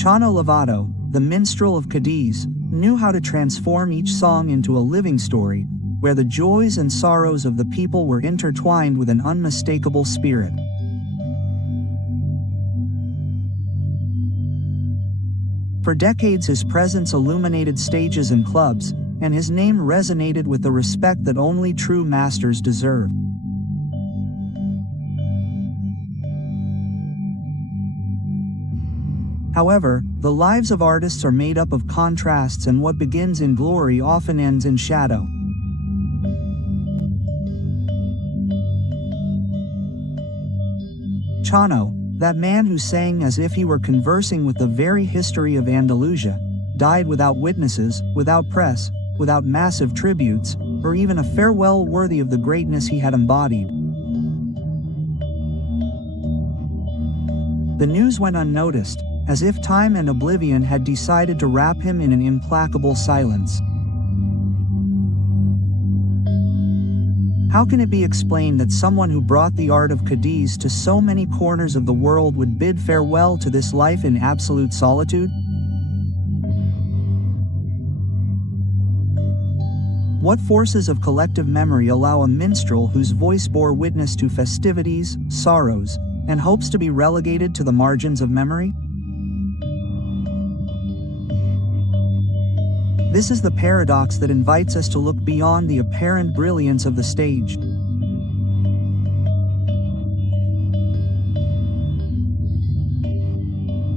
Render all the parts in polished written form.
Chano Lovato, the minstrel of Cadiz, knew how to transform each song into a living story, where the joys and sorrows of the people were intertwined with an unmistakable spirit. For decades his presence illuminated stages and clubs, and his name resonated with the respect that only true masters deserve. However, the lives of artists are made up of contrasts, and what begins in glory often ends in shadow. Chano, that man who sang as if he were conversing with the very history of Andalusia, died without witnesses, without press, without massive tributes, or even a farewell worthy of the greatness he had embodied. The news went unnoticed, as if time and oblivion had decided to wrap him in an implacable silence. How can it be explained that someone who brought the art of Cadiz to so many corners of the world would bid farewell to this life in absolute solitude? What forces of collective memory allow a minstrel whose voice bore witness to festivities, sorrows, and hopes to be relegated to the margins of memory? This is the paradox that invites us to look beyond the apparent brilliance of the stage.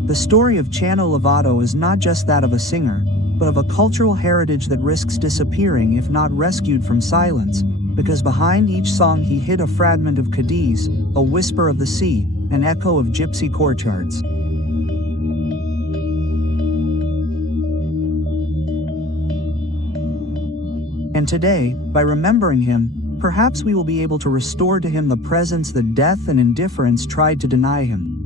The story of Chano Lovato is not just that of a singer, but of a cultural heritage that risks disappearing if not rescued from silence, because behind each song he hid a fragment of Cadiz, a whisper of the sea, an echo of gypsy courtyards. And today, by remembering him, perhaps we will be able to restore to him the presence that death and indifference tried to deny him.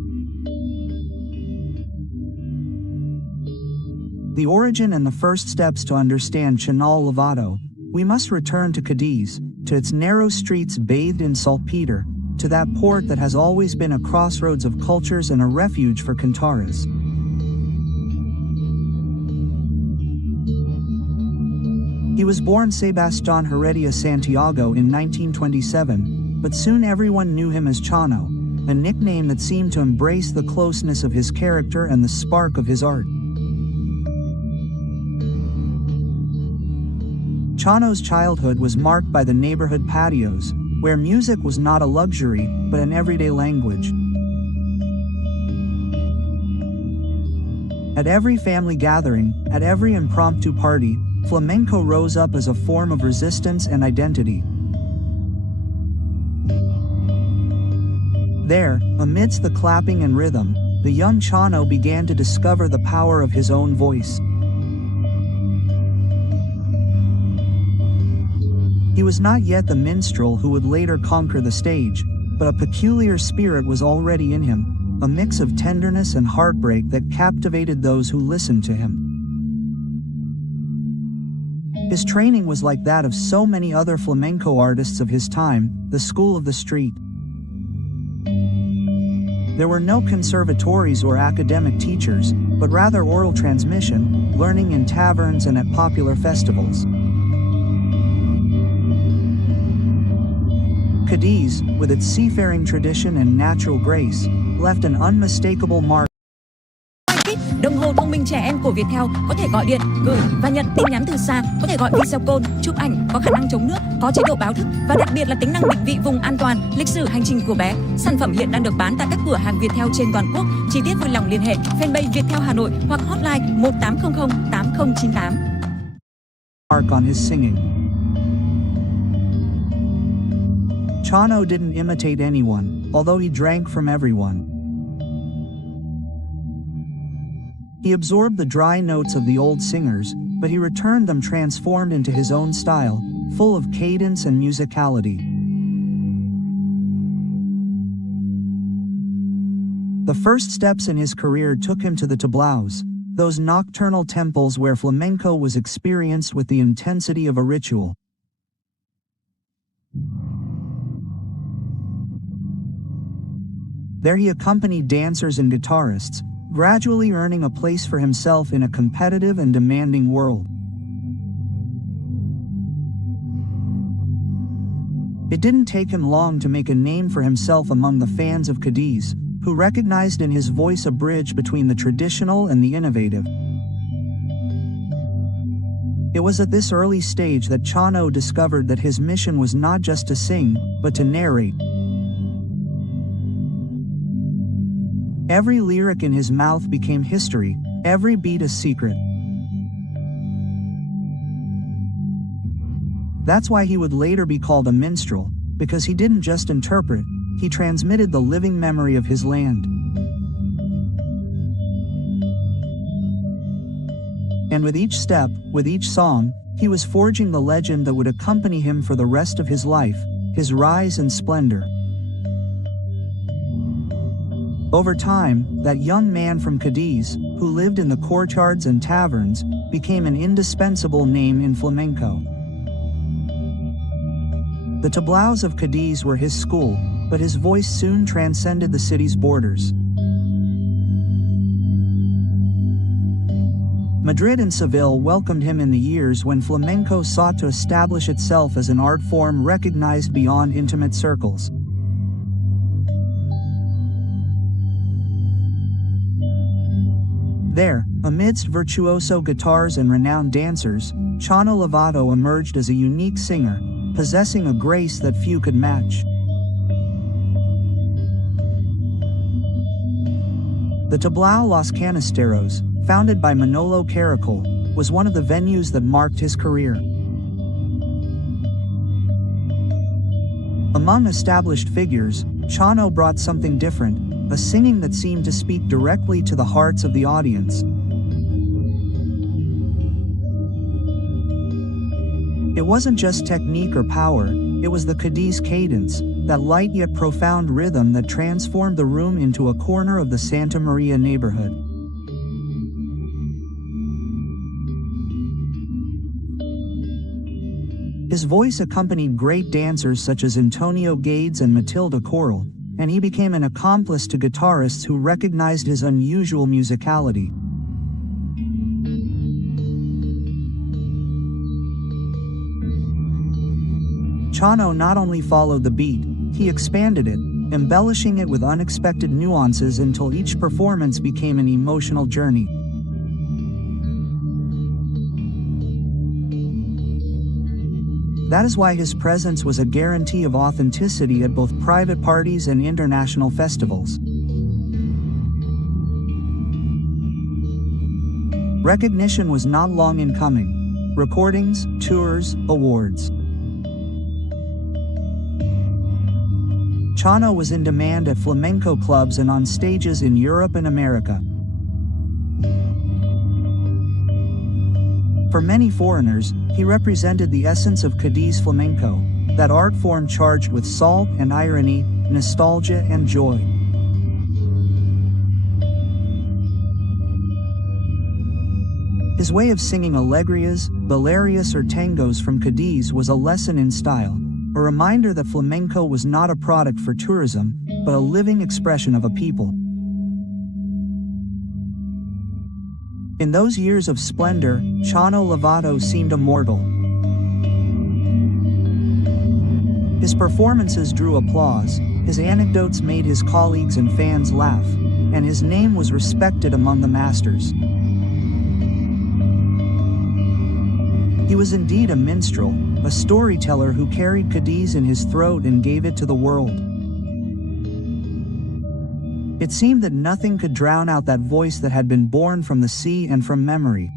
The origin and the first steps to understand Chano Lovato, we must return to Cadiz, to its narrow streets bathed in saltpeter, to that port that has always been a crossroads of cultures and a refuge for cantaras. He was born Sebastián Heredia Santiago in 1927, but soon everyone knew him as Chano, a nickname that seemed to embrace the closeness of his character and the spark of his art. Chano's childhood was marked by the neighborhood patios, where music was not a luxury, but an everyday language. At every family gathering, at every impromptu party, flamenco rose up as a form of resistance and identity. There, amidst the clapping and rhythm, the young Chano began to discover the power of his own voice. He was not yet the minstrel who would later conquer the stage, but a peculiar spirit was already in him, a mix of tenderness and heartbreak that captivated those who listened to him. His training was like that of so many other flamenco artists of his time, the school of the street. There were no conservatories or academic teachers, but rather oral transmission, learning in taverns and at popular festivals. Cadiz, with its seafaring tradition and natural grace, left an unmistakable mark. Đồng hồ thông minh trẻ em của Viettel có thể gọi điện, gửi và nhận tin nhắn từ xa, có thể gọi video call, chụp ảnh, có khả năng chống nước, có chế độ báo thức và đặc biệt là tính năng định vị vùng an toàn, lịch sử hành trình của bé. Sản phẩm hiện đang được bán tại các cửa hàng Viettel trên toàn quốc. Chi tiết vui lòng liên hệ fanpage Viettel Hà Nội hoặc hotline 1800 8098. Mark on his singing. Chano didn't imitate anyone, although he drank from everyone. He absorbed the dry notes of the old singers, but he returned them transformed into his own style, full of cadence and musicality. The first steps in his career took him to the tablaos, those nocturnal temples where flamenco was experienced with the intensity of a ritual. There he accompanied dancers and guitarists, gradually earning a place for himself in a competitive and demanding world. It didn't take him long to make a name for himself among the fans of Cadiz, who recognized in his voice a bridge between the traditional and the innovative. It was at this early stage that Chano discovered that his mission was not just to sing, but to narrate. Every lyric in his mouth became history, every beat a secret. That's why he would later be called a minstrel, because he didn't just interpret, he transmitted the living memory of his land. And with each step, with each song, he was forging the legend that would accompany him for the rest of his life, his rise and splendor. Over time, that young man from Cadiz, who lived in the courtyards and taverns, became an indispensable name in flamenco. The tablaos of Cadiz were his school, but his voice soon transcended the city's borders. Madrid and Seville welcomed him in the years when flamenco sought to establish itself as an art form recognized beyond intimate circles. There, amidst virtuoso guitars and renowned dancers, Chano Lovato emerged as a unique singer, possessing a grace that few could match. The Tablao Los Canisteros, founded by Manolo Caracol, was one of the venues that marked his career. Among established figures, Chano brought something different, a singing that seemed to speak directly to the hearts of the audience. It wasn't just technique or power, it was the Cadiz cadence, that light yet profound rhythm that transformed the room into a corner of the Santa Maria neighborhood. His voice accompanied great dancers such as Antonio Gades and Matilda Coral, and he became an accomplice to guitarists who recognized his unusual musicality. Chano not only followed the beat, he expanded it, embellishing it with unexpected nuances until each performance became an emotional journey. That is why his presence was a guarantee of authenticity at both private parties and international festivals. Recognition was not long in coming. Recordings, tours, awards. Chano was in demand at flamenco clubs and on stages in Europe and America. For many foreigners, he represented the essence of Cadiz flamenco, that art form charged with salt and irony, nostalgia and joy. His way of singing alegrias, balearias or tangos from Cadiz was a lesson in style, a reminder that flamenco was not a product for tourism, but a living expression of a people. In those years of splendor, Chano Lovato seemed immortal. His performances drew applause, his anecdotes made his colleagues and fans laugh, and his name was respected among the masters. He was indeed a minstrel, a storyteller who carried Cadiz in his throat and gave it to the world. It seemed that nothing could drown out that voice that had been born from the sea and from memory.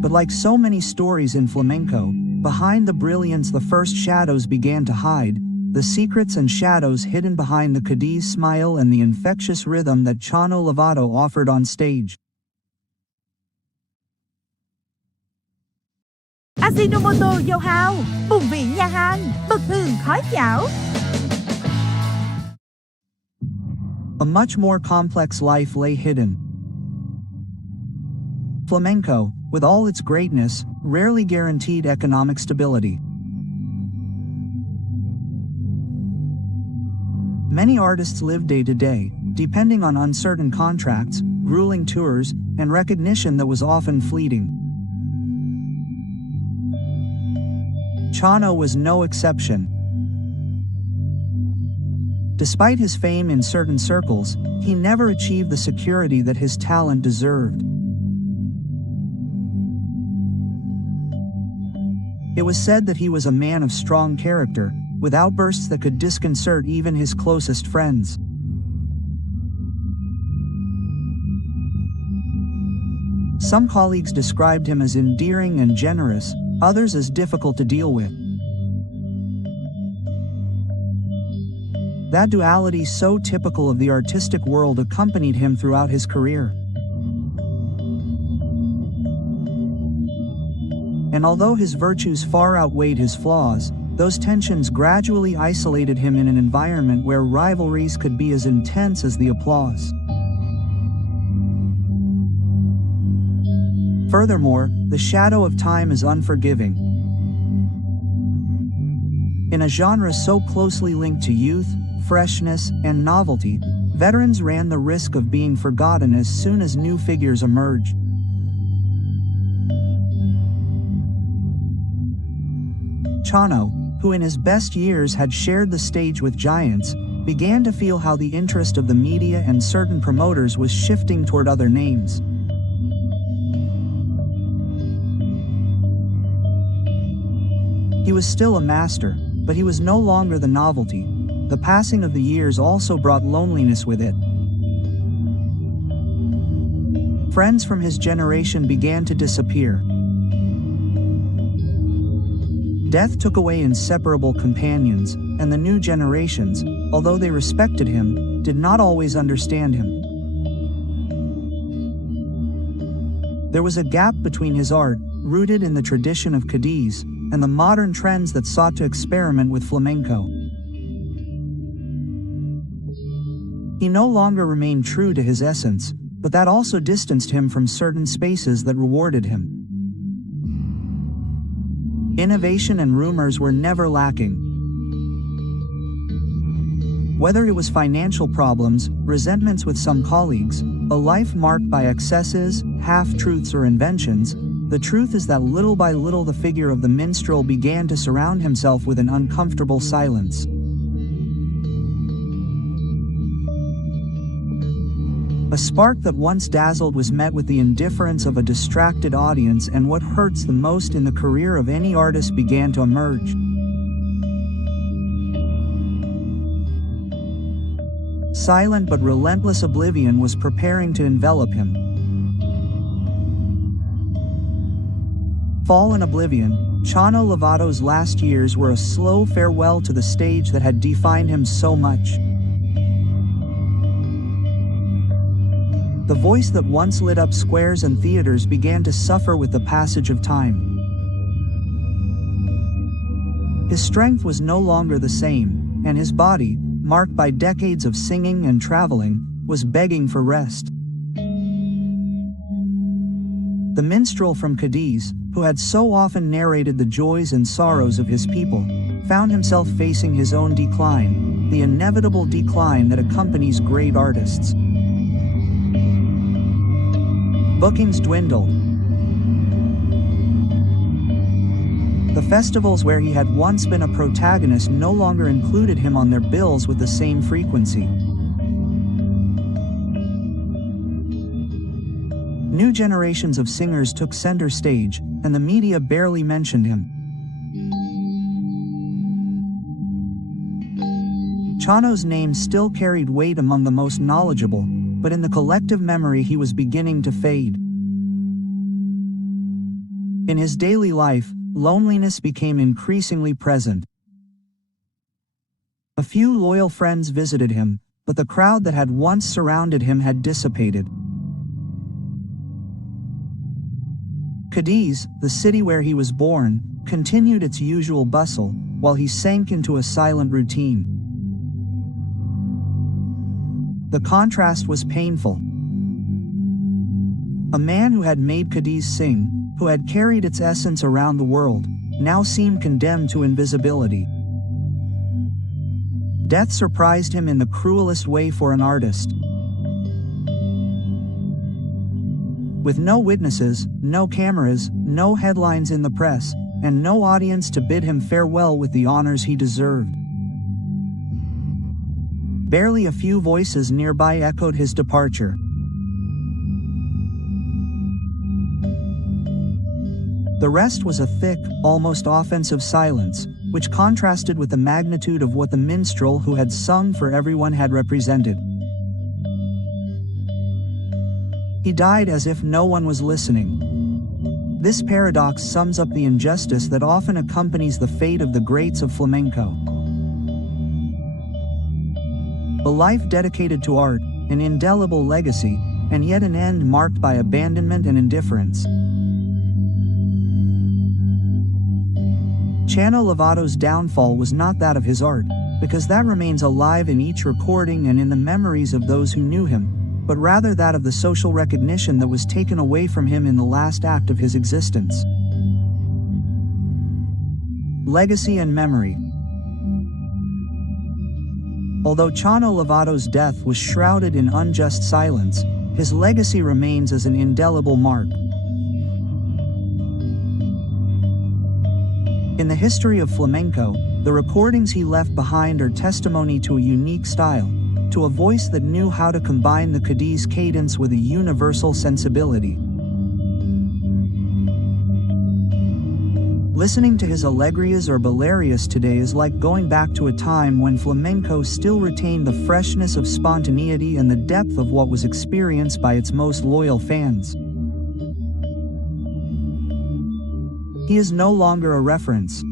But like so many stories in flamenco, behind the brilliance the first shadows began to hide, the secrets and shadows hidden behind the Cadiz smile and the infectious rhythm that Chano Lovato offered on stage. Ajinomoto dầu hào, bùn vị nhà hàng, bậc thường khói chảo. A much more complex life lay hidden. Flamenco, with all its greatness, rarely guaranteed economic stability. Many artists live day to day, depending on uncertain contracts, grueling tours, and recognition that was often fleeting. Chano was no exception. Despite his fame in certain circles, he never achieved the security that his talent deserved. It was said that he was a man of strong character, with outbursts that could disconcert even his closest friends. Some colleagues described him as endearing and generous, others as difficult to deal with. That duality, so typical of the artistic world, accompanied him throughout his career. And although his virtues far outweighed his flaws, those tensions gradually isolated him in an environment where rivalries could be as intense as the applause. Furthermore, the shadow of time is unforgiving. In a genre so closely linked to youth, freshness, and novelty, veterans ran the risk of being forgotten as soon as new figures emerged. Chano, who in his best years had shared the stage with giants, began to feel how the interest of the media and certain promoters was shifting toward other names. He was still a master, but he was no longer the novelty. The passing of the years also brought loneliness with it. Friends from his generation began to disappear. Death took away inseparable companions, and the new generations, although they respected him, did not always understand him. There was a gap between his art, rooted in the tradition of Cadiz, and the modern trends that sought to experiment with flamenco. He no longer remained true to his essence, but that also distanced him from certain spaces that rewarded him. Innovation and rumors were never lacking. Whether it was financial problems, resentments with some colleagues, a life marked by excesses, half-truths, or inventions, the truth is that little by little the figure of the minstrel began to surround himself with an uncomfortable silence. A spark that once dazzled was met with the indifference of a distracted audience, and what hurts the most in the career of any artist began to emerge. Silent but relentless oblivion was preparing to envelop him. Fallen oblivion, Chano Lovato's last years were a slow farewell to the stage that had defined him so much. The voice that once lit up squares and theaters began to suffer with the passage of time. His strength was no longer the same, and his body, marked by decades of singing and traveling, was begging for rest. The minstrel from Cadiz, who had so often narrated the joys and sorrows of his people, found himself facing his own decline, the inevitable decline that accompanies great artists. Bookings dwindled. The festivals where he had once been a protagonist no longer included him on their bills with the same frequency. New generations of singers took center stage, and the media barely mentioned him. Chano's name still carried weight among the most knowledgeable, but in the collective memory he was beginning to fade. In his daily life, loneliness became increasingly present. A few loyal friends visited him, but the crowd that had once surrounded him had dissipated. Cadiz, the city where he was born, continued its usual bustle, while he sank into a silent routine. The contrast was painful. A man who had made Cadiz sing, who had carried its essence around the world, now seemed condemned to invisibility. Death surprised him in the cruelest way for an artist. With no witnesses, no cameras, no headlines in the press, and no audience to bid him farewell with the honors he deserved. Barely a few voices nearby echoed his departure. The rest was a thick, almost offensive silence, which contrasted with the magnitude of what the minstrel who had sung for everyone had represented. He died as if no one was listening. This paradox sums up the injustice that often accompanies the fate of the greats of flamenco. A life dedicated to art, an indelible legacy, and yet an end marked by abandonment and indifference. Chano Lovato's downfall was not that of his art, because that remains alive in each recording and in the memories of those who knew him, but rather that of the social recognition that was taken away from him in the last act of his existence. Legacy and memory. Although Chano Lovato's death was shrouded in unjust silence, his legacy remains as an indelible mark. In the history of flamenco, the recordings he left behind are testimony to a unique style, to a voice that knew how to combine the Cadiz cadence with a universal sensibility. Listening to his Alegrias or Balerias today is like going back to a time when flamenco still retained the freshness of spontaneity and the depth of what was experienced by its most loyal fans. He is no longer a reference.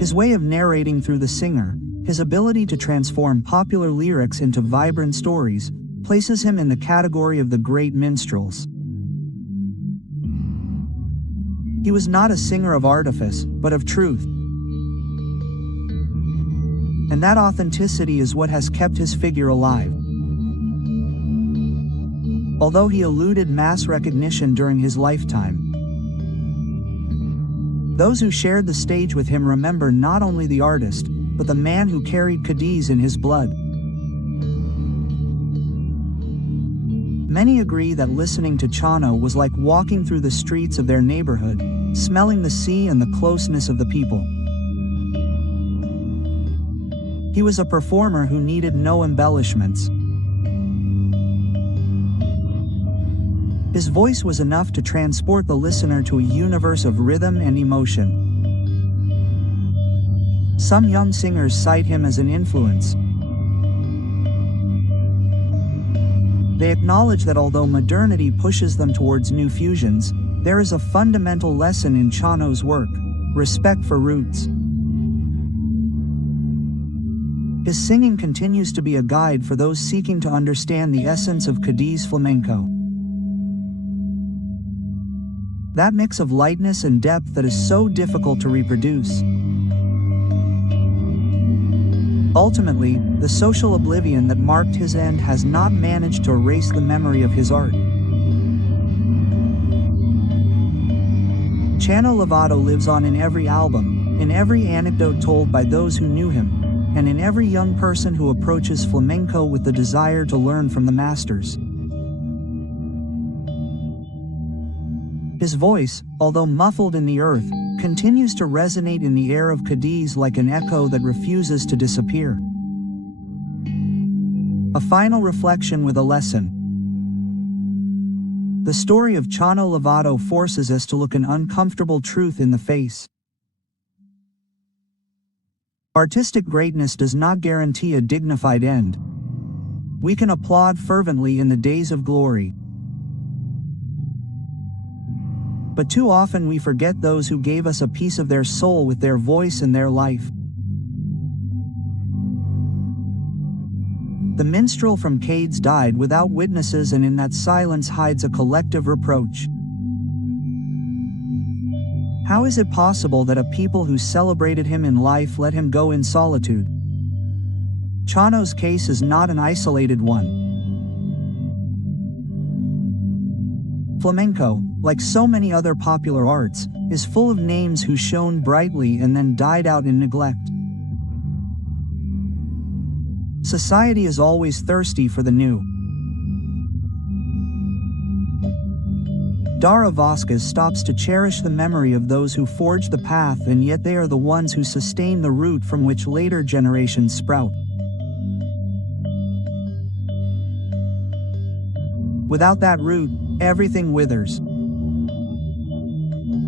His way of narrating through the singer, his ability to transform popular lyrics into vibrant stories, places him in the category of the great minstrels. He was not a singer of artifice, but of truth. And that authenticity is what has kept his figure alive. Although he eluded mass recognition during his lifetime, those who shared the stage with him remember not only the artist, but the man who carried Cadiz in his blood. Many agree that listening to Chano was like walking through the streets of their neighborhood, smelling the sea and the closeness of the people. He was a performer who needed no embellishments. His voice was enough to transport the listener to a universe of rhythm and emotion. Some young singers cite him as an influence. They acknowledge that although modernity pushes them towards new fusions, there is a fundamental lesson in Chano's work: respect for roots. His singing continues to be a guide for those seeking to understand the essence of Cadiz flamenco. That mix of lightness and depth that is so difficult to reproduce. Ultimately, the social oblivion that marked his end has not managed to erase the memory of his art. Chano Lovato lives on in every album, in every anecdote told by those who knew him, and in every young person who approaches flamenco with the desire to learn from the masters. His voice, although muffled in the earth, continues to resonate in the air of Cadiz like an echo that refuses to disappear. A final reflection with a lesson. The story of Chano Lovato forces us to look an uncomfortable truth in the face. Artistic greatness does not guarantee a dignified end. We can applaud fervently in the days of glory, but too often we forget those who gave us a piece of their soul with their voice and their life. The minstrel from Cadiz died without witnesses, and in that silence hides a collective reproach. How is it possible that a people who celebrated him in life let him go in solitude? Chano's case is not an isolated one. Flamenco, like so many other popular arts, is full of names who shone brightly and then died out in neglect. Society is always thirsty for the new. Dara Vasquez stops to cherish the memory of those who forged the path, and yet they are the ones who sustain the root from which later generations sprout. Without that root, everything withers.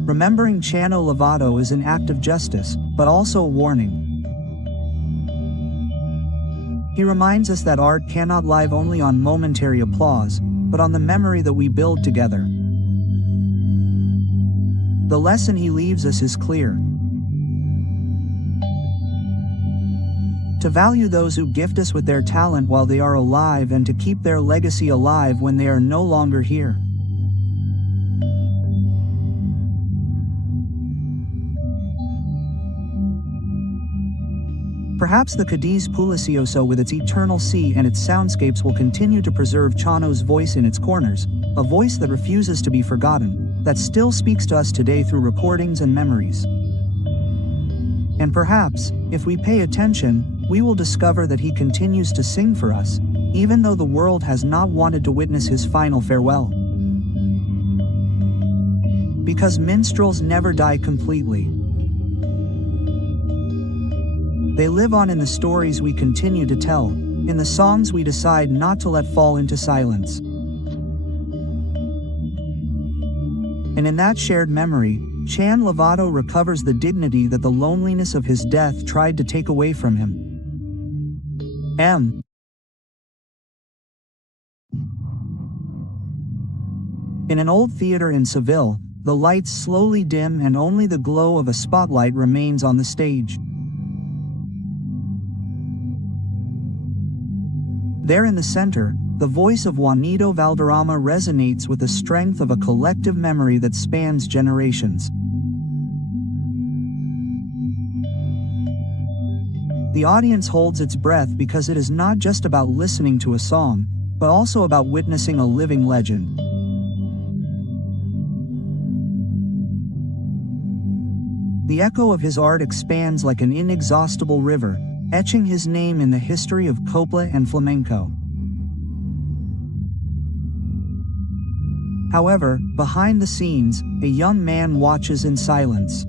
Remembering Chano Lovato is an act of justice, but also a warning. He reminds us that art cannot live only on momentary applause, but on the memory that we build together. The lesson he leaves us is clear. To value those who gift us with their talent while they are alive, and to keep their legacy alive when they are no longer here. Perhaps the Cadiz Pulicioso with its eternal sea and its soundscapes will continue to preserve Chano's voice in its corners, a voice that refuses to be forgotten, that still speaks to us today through recordings and memories. And perhaps, if we pay attention, we will discover that he continues to sing for us, even though the world has not wanted to witness his final farewell. Because minstrels never die completely. They live on in the stories we continue to tell, in the songs we decide not to let fall into silence. And in that shared memory, Chan Lovato recovers the dignity that the loneliness of his death tried to take away from him. In an old theater in Seville, the lights slowly dim and only the glow of a spotlight remains on the stage. There in the center, the voice of Juanito Valderrama resonates with the strength of a collective memory that spans generations. The audience holds its breath because it is not just about listening to a song, but also about witnessing a living legend. The echo of his art expands like an inexhaustible river, etching his name in the history of copla and flamenco. However, behind the scenes, a young man watches in silence.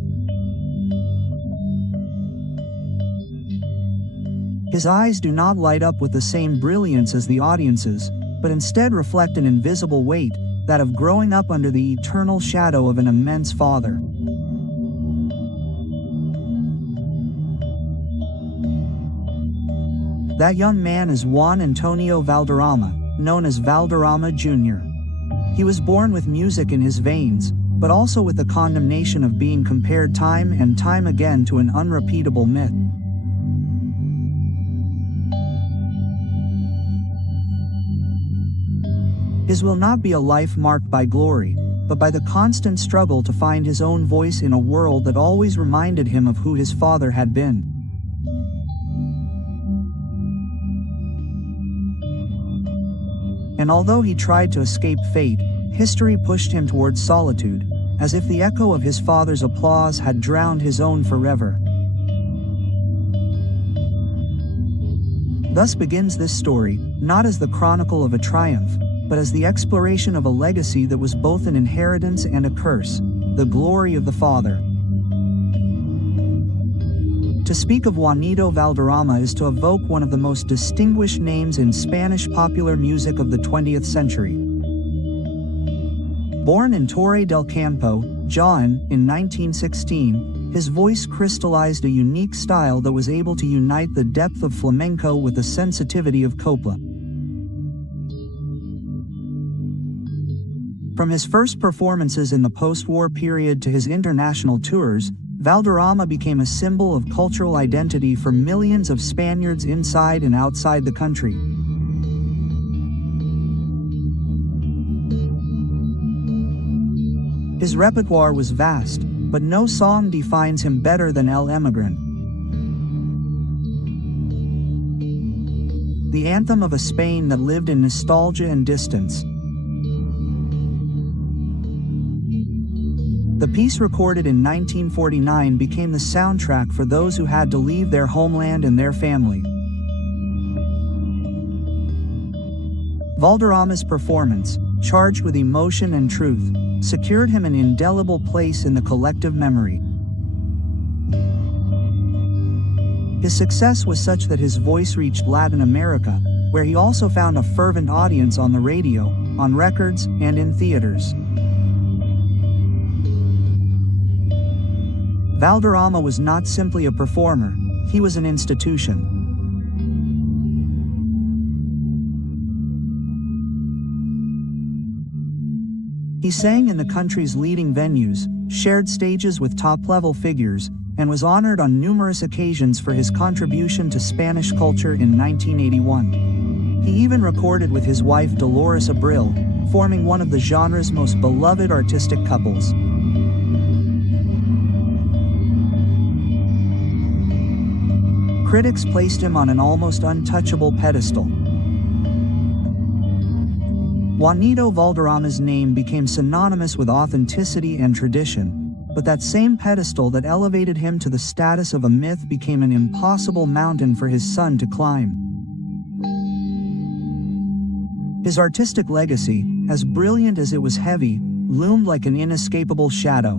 His eyes do not light up with the same brilliance as the audience's, but instead reflect an invisible weight, that of growing up under the eternal shadow of an immense father. That young man is Juan Antonio Valderrama, known as Valderrama Jr. He was born with music in his veins, but also with the condemnation of being compared time and time again to an unrepeatable myth. His will not be a life marked by glory, but by the constant struggle to find his own voice in a world that always reminded him of who his father had been. And although he tried to escape fate, history pushed him towards solitude, as if the echo of his father's applause had drowned his own forever. Thus begins this story, not as the chronicle of a triumph, but as the exploration of a legacy that was both an inheritance and a curse, the glory of the father. To speak of Juanito Valderrama is to evoke one of the most distinguished names in Spanish popular music of the 20th century. Born in Torre del Campo, Jaén, in 1916, his voice crystallized a unique style that was able to unite the depth of flamenco with the sensitivity of copla. From his first performances in the post-war period to his international tours, Valderrama became a symbol of cultural identity for millions of Spaniards inside and outside the country. His repertoire was vast, but no song defines him better than El Emigrant. The anthem of a Spain that lived in nostalgia and distance. The piece, recorded in 1949, became the soundtrack for those who had to leave their homeland and their family. Valderrama's performance, charged with emotion and truth, secured him an indelible place in the collective memory. His success was such that his voice reached Latin America, where he also found a fervent audience on the radio, on records, and in theaters. Valderrama was not simply a performer, he was an institution. He sang in the country's leading venues, shared stages with top-level figures, and was honored on numerous occasions for his contribution to Spanish culture in 1981. He even recorded with his wife Dolores Abril, forming one of the genre's most beloved artistic couples. Critics placed him on an almost untouchable pedestal. Juanito Valderrama's name became synonymous with authenticity and tradition, but that same pedestal that elevated him to the status of a myth became an impossible mountain for his son to climb. His artistic legacy, as brilliant as it was heavy, loomed like an inescapable shadow.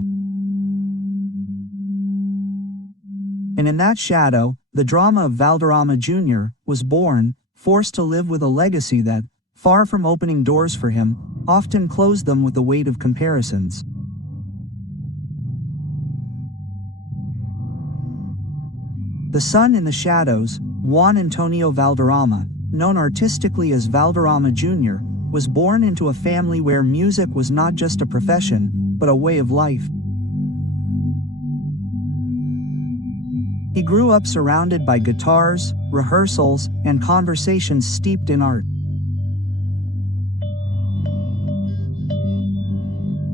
And in that shadow, the drama of Valderrama Jr. was born, forced to live with a legacy that, far from opening doors for him, often closed them with the weight of comparisons. The son in the shadows, Juan Antonio Valderrama, known artistically as Valderrama Jr., was born into a family where music was not just a profession, but a way of life. He grew up surrounded by guitars, rehearsals, and conversations steeped in art.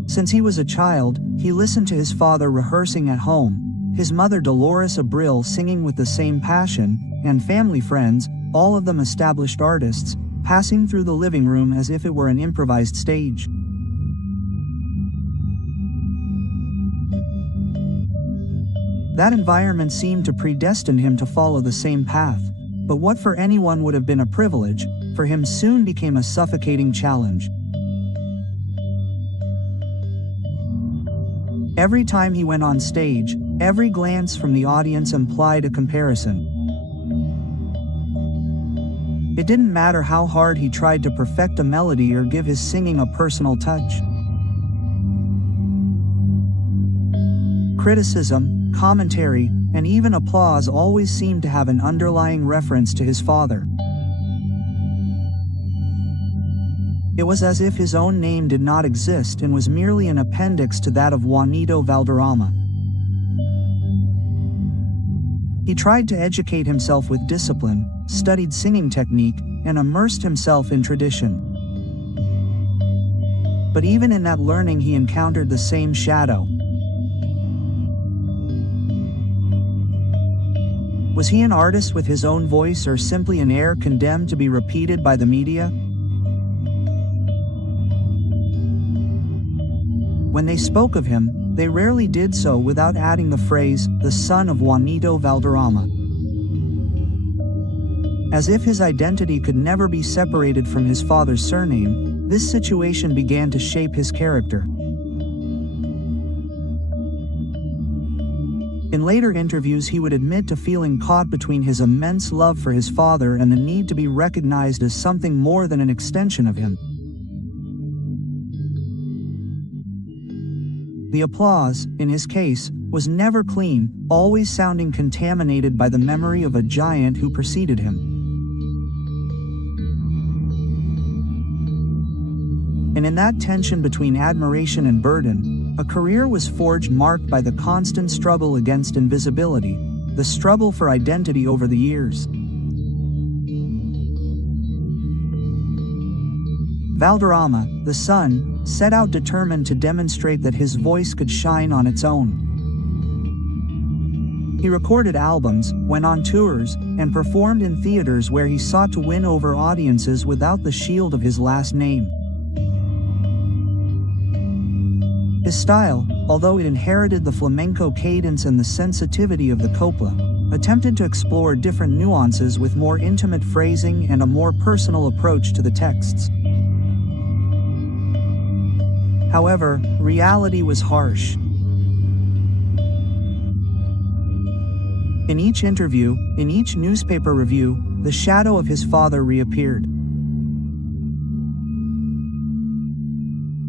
Since he was a child, he listened to his father rehearsing at home, his mother Dolores Abril singing with the same passion, and family friends, all of them established artists, passing through the living room as if it were an improvised stage. That environment seemed to predestine him to follow the same path, but what for anyone would have been a privilege, for him soon became a suffocating challenge. Every time he went on stage, every glance from the audience implied a comparison. It didn't matter how hard he tried to perfect a melody or give his singing a personal touch. Criticism, commentary, and even applause always seemed to have an underlying reference to his father. It was as if his own name did not exist and was merely an appendix to that of Juanito Valderrama. He tried to educate himself with discipline, studied singing technique, and immersed himself in tradition. But even in that learning he encountered the same shadow. Was he an artist with his own voice or simply an heir condemned to be repeated by the media? When they spoke of him, they rarely did so without adding the phrase, the son of Juanito Valderrama. As if his identity could never be separated from his father's surname, this situation began to shape his character. In later interviews he would admit to feeling caught between his immense love for his father and the need to be recognized as something more than an extension of him. The applause, in his case, was never clean, always sounding contaminated by the memory of a giant who preceded him. And in that tension between admiration and burden, a career was forged marked by the constant struggle against invisibility, the struggle for identity over the years. Valderrama, the son, set out determined to demonstrate that his voice could shine on its own. He recorded albums, went on tours, and performed in theaters where he sought to win over audiences without the shield of his last name. His style, although it inherited the flamenco cadence and the sensitivity of the copla, attempted to explore different nuances with more intimate phrasing and a more personal approach to the texts. However, reality was harsh. In each interview, in each newspaper review, the shadow of his father reappeared.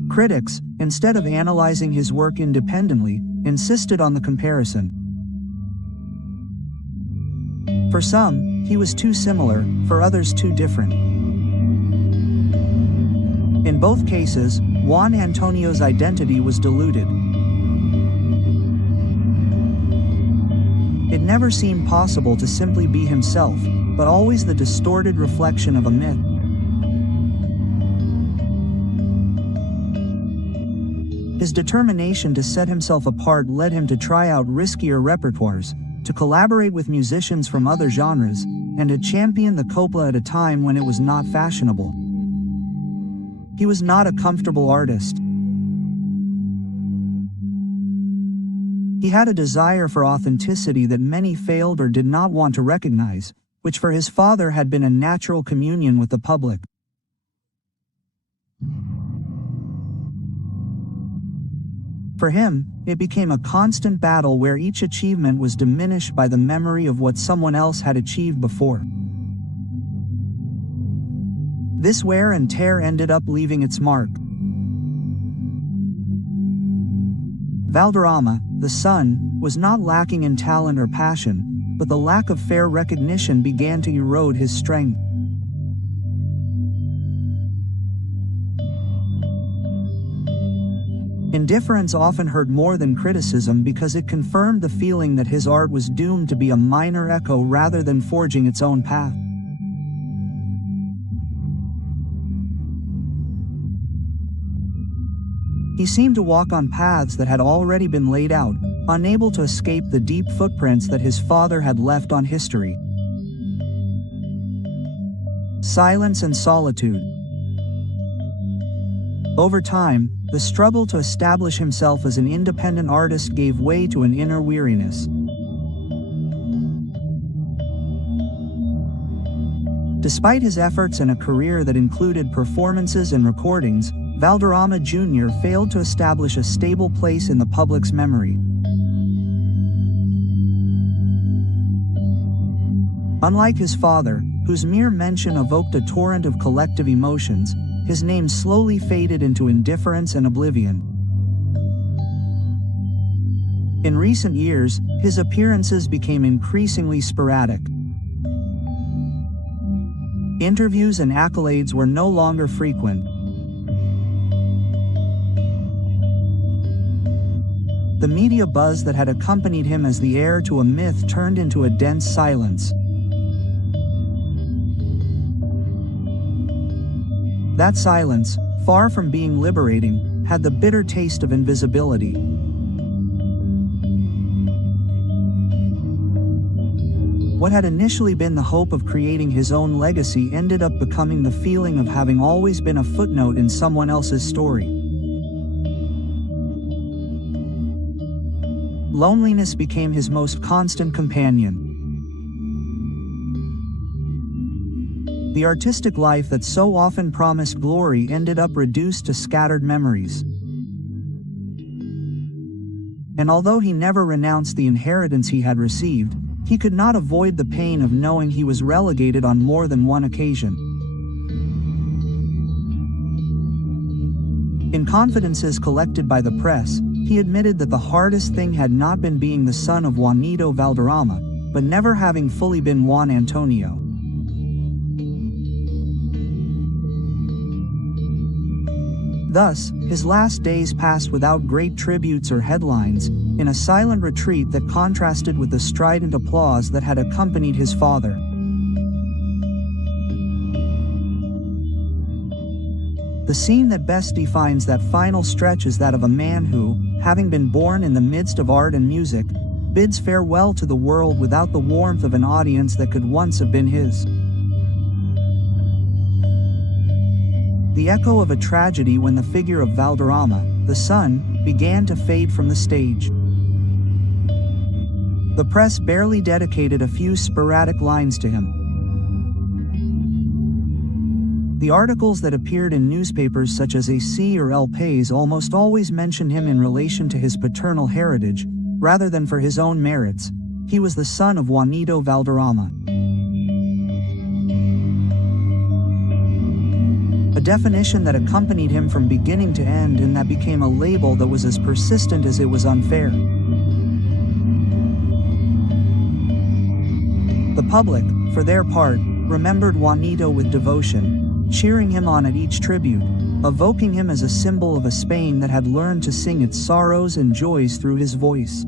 Critics, instead of analyzing his work independently, insisted on the comparison. For some, he was too similar, for others too different. In both cases, Juan Antonio's identity was diluted. It never seemed possible to simply be himself, but always the distorted reflection of a myth. His determination to set himself apart led him to try out riskier repertoires, to collaborate with musicians from other genres, and to champion the copla at a time when it was not fashionable. He was not a comfortable artist. He had a desire for authenticity that many failed or did not want to recognize, which for his father had been a natural communion with the public. For him, it became a constant battle where each achievement was diminished by the memory of what someone else had achieved before. This wear and tear ended up leaving its mark. Valderrama, the son, was not lacking in talent or passion, but the lack of fair recognition began to erode his strength. Indifference often hurt more than criticism because it confirmed the feeling that his art was doomed to be a minor echo rather than forging its own path. He seemed to walk on paths that had already been laid out, unable to escape the deep footprints that his father had left on history. Silence and solitude. Over time, the struggle to establish himself as an independent artist gave way to an inner weariness. Despite his efforts and a career that included performances and recordings, Valderrama Jr. failed to establish a stable place in the public's memory. Unlike his father, whose mere mention evoked a torrent of collective emotions, his name slowly faded into indifference and oblivion. In recent years, his appearances became increasingly sporadic. Interviews and accolades were no longer frequent. The media buzz that had accompanied him as the heir to a myth turned into a dense silence. That silence, far from being liberating, had the bitter taste of invisibility. What had initially been the hope of creating his own legacy ended up becoming the feeling of having always been a footnote in someone else's story. Loneliness became his most constant companion. The artistic life that so often promised glory ended up reduced to scattered memories. And although he never renounced the inheritance he had received, he could not avoid the pain of knowing he was relegated on more than one occasion. In confidences collected by the press, he admitted that the hardest thing had not been being the son of Juanito Valderrama, but never having fully been Juan Antonio. Thus, his last days passed without great tributes or headlines, in a silent retreat that contrasted with the strident applause that had accompanied his father. The scene that best defines that final stretch is that of a man who, having been born in the midst of art and music, bids farewell to the world without the warmth of an audience that could once have been his. The echo of a tragedy when the figure of Valderrama, the son, began to fade from the stage. The press barely dedicated a few sporadic lines to him. The articles that appeared in newspapers such as AC or El País almost always mentioned him in relation to his paternal heritage, rather than for his own merits. He was the son of Juanito Valderrama. A definition that accompanied him from beginning to end, and that became a label that was as persistent as it was unfair. The public, for their part, remembered Juanito with devotion, cheering him on at each tribute, evoking him as a symbol of a Spain that had learned to sing its sorrows and joys through his voice.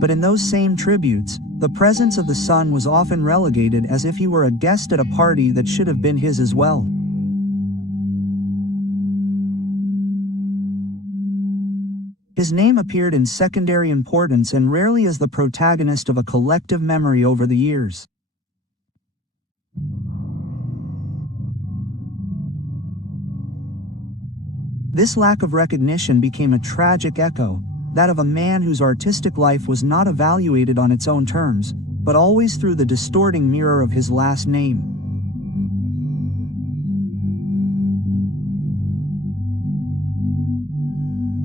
But in those same tributes, the presence of the son was often relegated as if he were a guest at a party that should have been his as well. His name appeared in secondary importance and rarely as the protagonist of a collective memory over the years. This lack of recognition became a tragic echo, that of a man whose artistic life was not evaluated on its own terms, but always through the distorting mirror of his last name.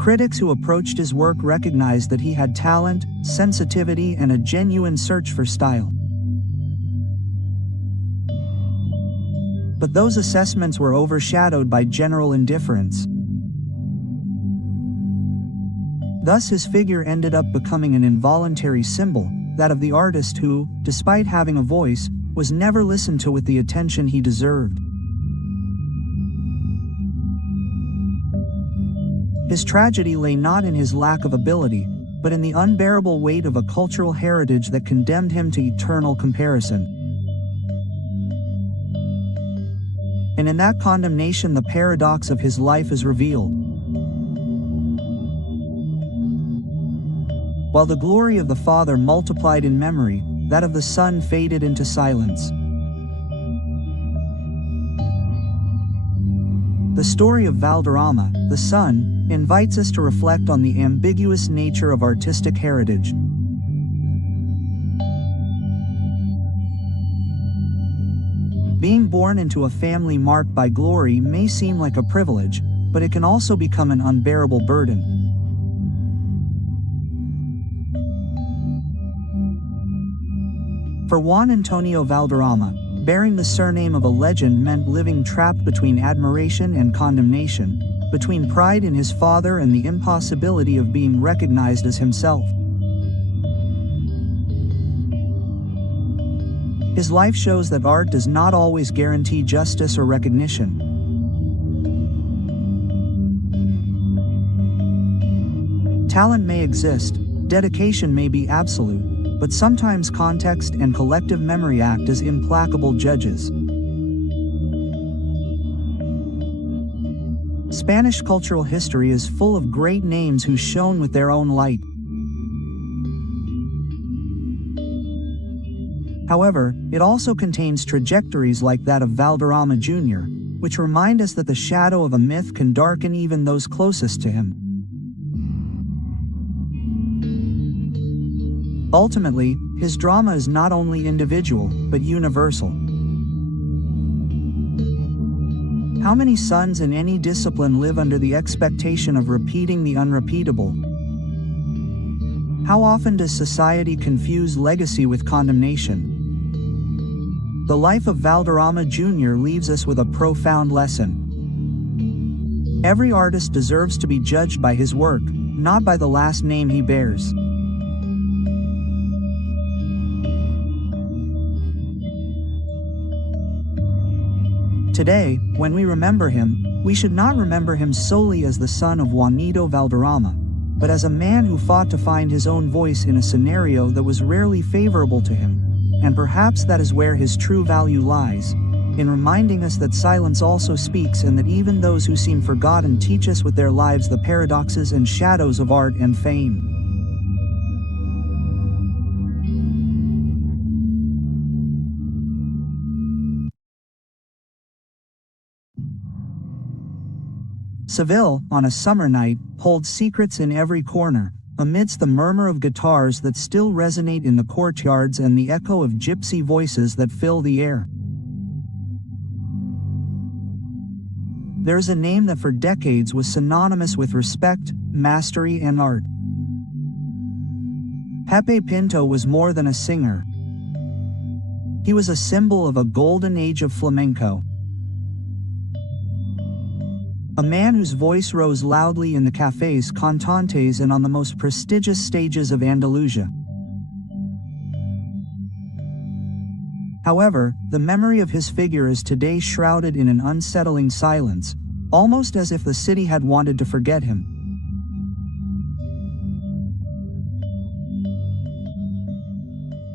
Critics who approached his work recognized that he had talent, sensitivity, and a genuine search for style. But those assessments were overshadowed by general indifference. Thus his figure ended up becoming an involuntary symbol, that of the artist who, despite having a voice, was never listened to with the attention he deserved. His tragedy lay not in his lack of ability, but in the unbearable weight of a cultural heritage that condemned him to eternal comparison. And in that condemnation the paradox of his life is revealed. While the glory of the Father multiplied in memory, that of the Son faded into silence. The story of Valderrama, the son, invites us to reflect on the ambiguous nature of artistic heritage. Being born into a family marked by glory may seem like a privilege, but it can also become an unbearable burden. For Juan Antonio Valderrama, bearing the surname of a legend meant living trapped between admiration and condemnation, between pride in his father and the impossibility of being recognized as himself. His life shows that art does not always guarantee justice or recognition. Talent may exist, dedication may be absolute, but sometimes context and collective memory act as implacable judges. Spanish cultural history is full of great names who shone with their own light. However, it also contains trajectories like that of Valderrama Jr., which remind us that the shadow of a myth can darken even those closest to him. Ultimately, his drama is not only individual, but universal. How many sons in any discipline live under the expectation of repeating the unrepeatable? How often does society confuse legacy with condemnation? The life of Valderrama Jr. leaves us with a profound lesson. Every artist deserves to be judged by his work, not by the last name he bears. Today, when we remember him, we should not remember him solely as the son of Juanito Valderrama, but as a man who fought to find his own voice in a scenario that was rarely favorable to him, and perhaps that is where his true value lies, in reminding us that silence also speaks and that even those who seem forgotten teach us with their lives the paradoxes and shadows of art and fame. Seville, on a summer night, holds secrets in every corner, amidst the murmur of guitars that still resonate in the courtyards and the echo of gypsy voices that fill the air. There's a name that for decades was synonymous with respect, mastery, and art. Pepe Pinto was more than a singer. He was a symbol of a golden age of flamenco. A man whose voice rose loudly in the cafés cantantes and on the most prestigious stages of Andalusia. However, the memory of his figure is today shrouded in an unsettling silence, almost as if the city had wanted to forget him.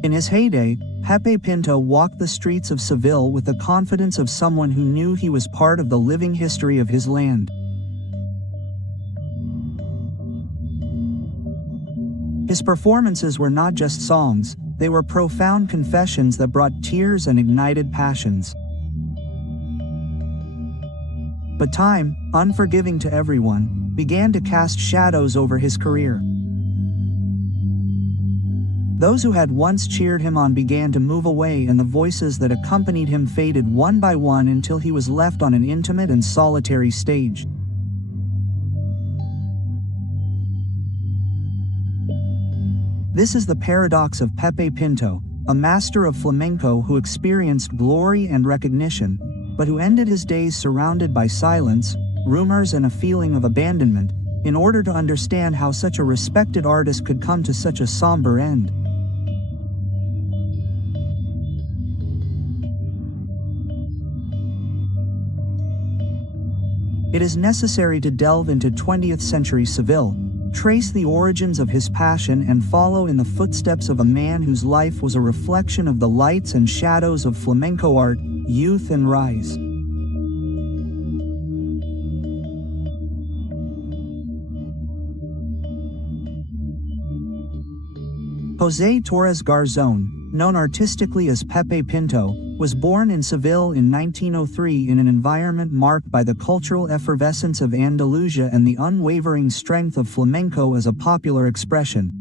In his heyday, Pepe Pinto walked the streets of Seville with the confidence of someone who knew he was part of the living history of his land. His performances were not just songs, they were profound confessions that brought tears and ignited passions. But time, unforgiving to everyone, began to cast shadows over his career. Those who had once cheered him on began to move away, and the voices that accompanied him faded one by one until he was left on an intimate and solitary stage. This is the paradox of Pepe Pinto, a master of flamenco who experienced glory and recognition, but who ended his days surrounded by silence, rumors, and a feeling of abandonment, in order to understand how such a respected artist could come to such a somber end. It is necessary to delve into 20th century Seville, trace the origins of his passion, and follow in the footsteps of a man whose life was a reflection of the lights and shadows of flamenco art, youth and rise. José Torres Garzón, known artistically as Pepe Pinto, was born in Seville in 1903 in an environment marked by the cultural effervescence of Andalusia and the unwavering strength of flamenco as a popular expression.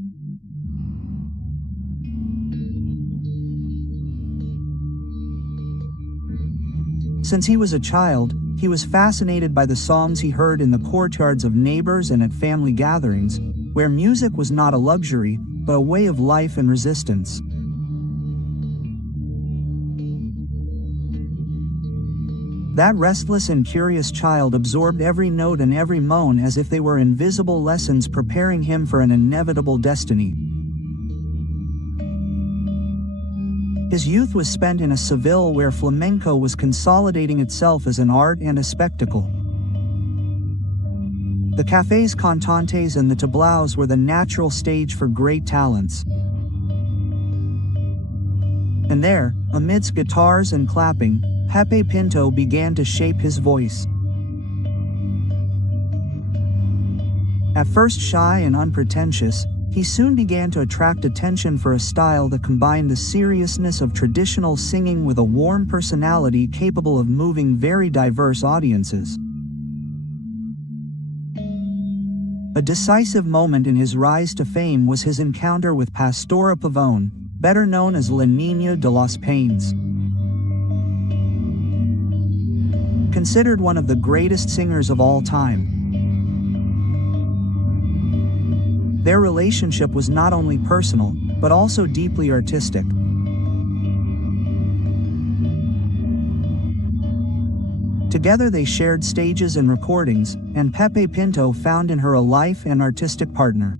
Since he was a child, he was fascinated by the songs he heard in the courtyards of neighbors and at family gatherings, where music was not a luxury, but a way of life and resistance. That restless and curious child absorbed every note and every moan as if they were invisible lessons preparing him for an inevitable destiny. His youth was spent in a Seville where flamenco was consolidating itself as an art and a spectacle. The cafés cantantes and the tablaos were the natural stage for great talents. And there, amidst guitars and clapping, Pepe Pinto began to shape his voice. At first shy and unpretentious, he soon began to attract attention for a style that combined the seriousness of traditional singing with a warm personality capable of moving very diverse audiences. A decisive moment in his rise to fame was his encounter with Pastora Pavone, better known as La Niña de los Paines. Considered one of the greatest singers of all time, their relationship was not only personal, but also deeply artistic. Together they shared stages and recordings, and Pepe Pinto found in her a life and artistic partner.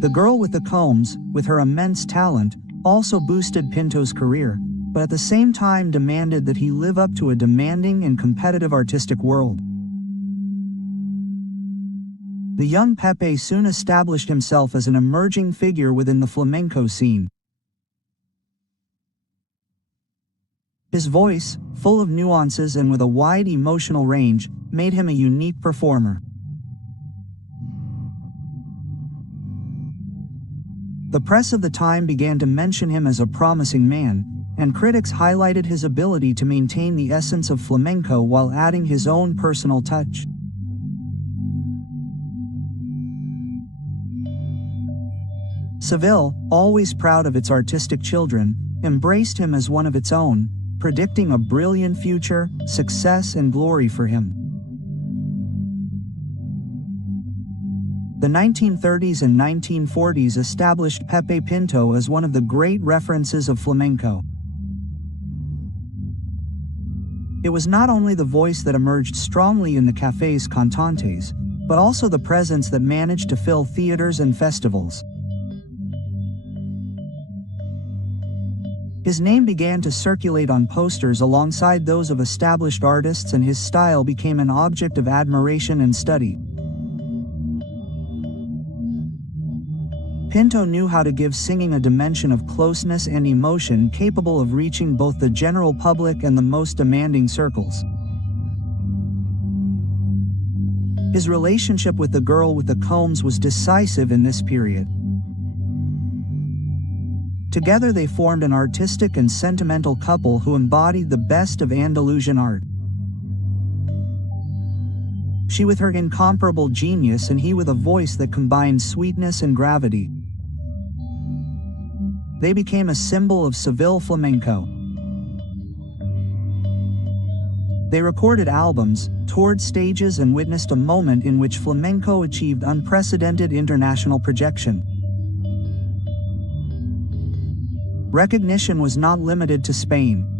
The girl with the combs, with her immense talent, also boosted Pinto's career, but at the same time demanded that he live up to a demanding and competitive artistic world. The young Pepe soon established himself as an emerging figure within the flamenco scene. His voice, full of nuances and with a wide emotional range, made him a unique performer. The press of the time began to mention him as a promising man, and critics highlighted his ability to maintain the essence of flamenco while adding his own personal touch. Seville, always proud of its artistic children, embraced him as one of its own, predicting a brilliant future, success, and glory for him. The 1930s and 1940s established Pepe Pinto as one of the great references of flamenco. It was not only the voice that emerged strongly in the cafés cantantes, but also the presence that managed to fill theaters and festivals. His name began to circulate on posters alongside those of established artists, and his style became an object of admiration and study. Pinto knew how to give singing a dimension of closeness and emotion capable of reaching both the general public and the most demanding circles. His relationship with the girl with the combs was decisive in this period. Together they formed an artistic and sentimental couple who embodied the best of Andalusian art. She with her incomparable genius and he with a voice that combined sweetness and gravity. They became a symbol of Seville flamenco. They recorded albums, toured stages, and witnessed a moment in which flamenco achieved unprecedented international projection. Recognition was not limited to Spain.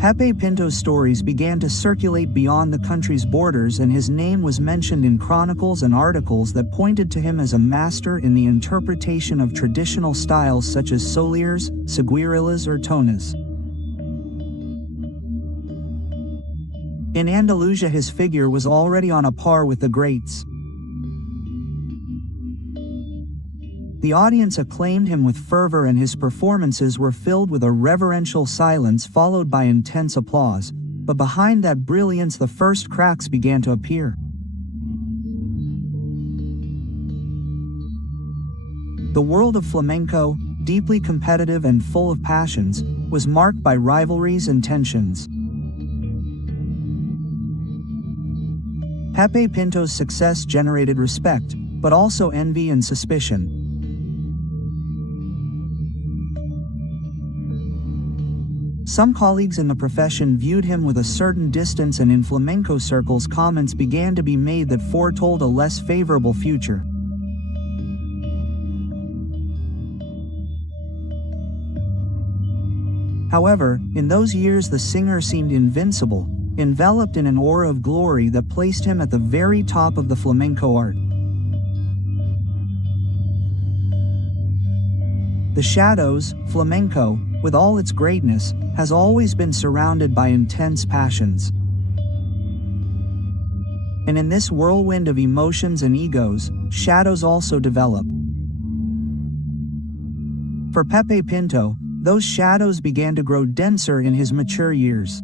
Pepe Pinto's stories began to circulate beyond the country's borders, and his name was mentioned in chronicles and articles that pointed to him as a master in the interpretation of traditional styles such as soliers, seguirillas, or tonas. In Andalusia, his figure was already on a par with the greats. The audience acclaimed him with fervor, and his performances were filled with a reverential silence followed by intense applause, but behind that brilliance the first cracks began to appear. The world of flamenco, deeply competitive and full of passions, was marked by rivalries and tensions. Pepe Pinto's success generated respect, but also envy and suspicion. Some colleagues in the profession viewed him with a certain distance, and in flamenco circles comments began to be made that foretold a less favorable future. However, in those years the singer seemed invincible, enveloped in an aura of glory that placed him at the very top of the flamenco art. The Shadows, flamenco, with all its greatness, has always been surrounded by intense passions. And in this whirlwind of emotions and egos, shadows also develop. For Pepe Pinto, those shadows began to grow denser in his mature years.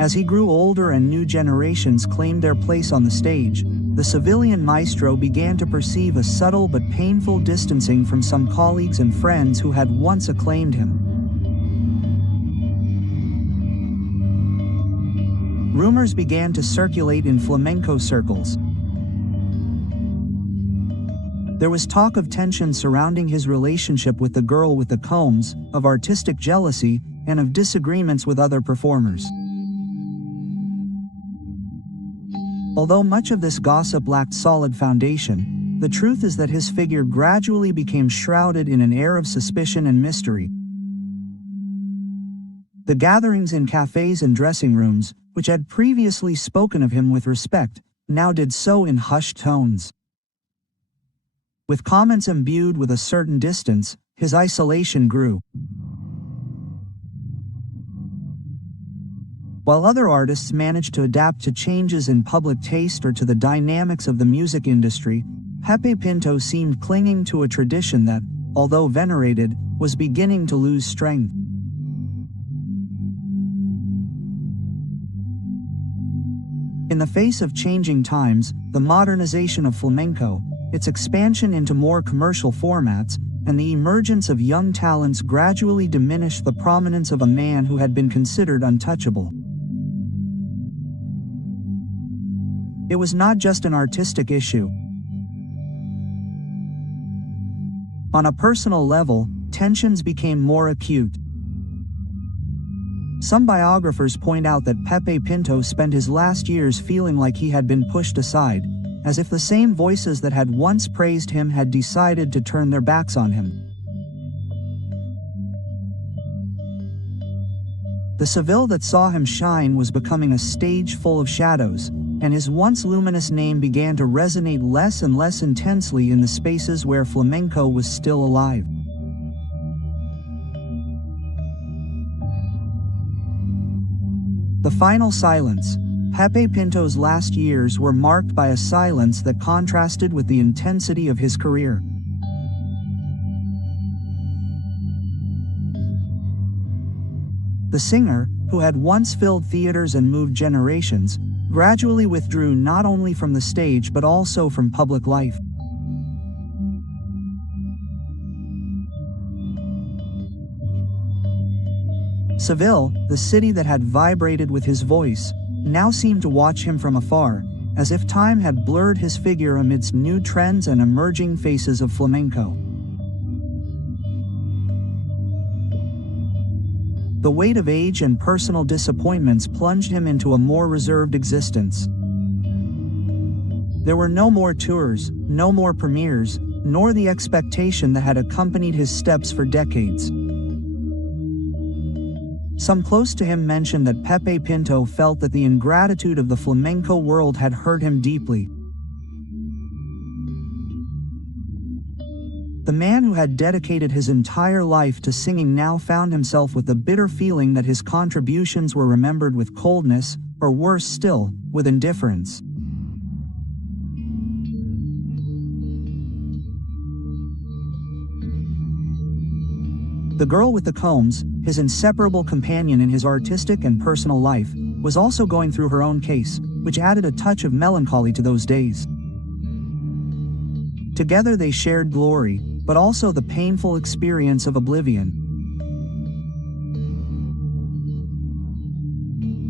As he grew older and new generations claimed their place on the stage, the Sevillian maestro began to perceive a subtle but painful distancing from some colleagues and friends who had once acclaimed him. Rumors began to circulate in flamenco circles. There was talk of tension surrounding his relationship with the girl with the combs, of artistic jealousy, and of disagreements with other performers. Although much of this gossip lacked solid foundation, the truth is that his figure gradually became shrouded in an air of suspicion and mystery. The gatherings in cafes and dressing rooms, which had previously spoken of him with respect, now did so in hushed tones. With comments imbued with a certain distance, his isolation grew. While other artists managed to adapt to changes in public taste or to the dynamics of the music industry, Pepe Pinto seemed clinging to a tradition that, although venerated, was beginning to lose strength. In the face of changing times, the modernization of flamenco, its expansion into more commercial formats, and the emergence of young talents gradually diminished the prominence of a man who had been considered untouchable. It was not just an artistic issue. On a personal level, tensions became more acute. Some biographers point out that Pepe Pinto spent his last years feeling like he had been pushed aside, as if the same voices that had once praised him had decided to turn their backs on him. The Seville that saw him shine was becoming a stage full of shadows, and his once luminous name began to resonate less and less intensely in the spaces where flamenco was still alive. The final silence. Pepe Pinto's last years were marked by a silence that contrasted with the intensity of his career. The singer, who had once filled theaters and moved generations, gradually withdrew not only from the stage but also from public life. Seville, the city that had vibrated with his voice, now seemed to watch him from afar, as if time had blurred his figure amidst new trends and emerging faces of flamenco. The weight of age and personal disappointments plunged him into a more reserved existence. There were no more tours, no more premieres, nor the expectation that had accompanied his steps for decades. Some close to him mentioned that Pepe Pinto felt that the ingratitude of the flamenco world had hurt him deeply. The man who had dedicated his entire life to singing now found himself with the bitter feeling that his contributions were remembered with coldness, or worse still, with indifference. The girl with the combs, his inseparable companion in his artistic and personal life, was also going through her own case, which added a touch of melancholy to those days. Together they shared glory, but also the painful experience of oblivion.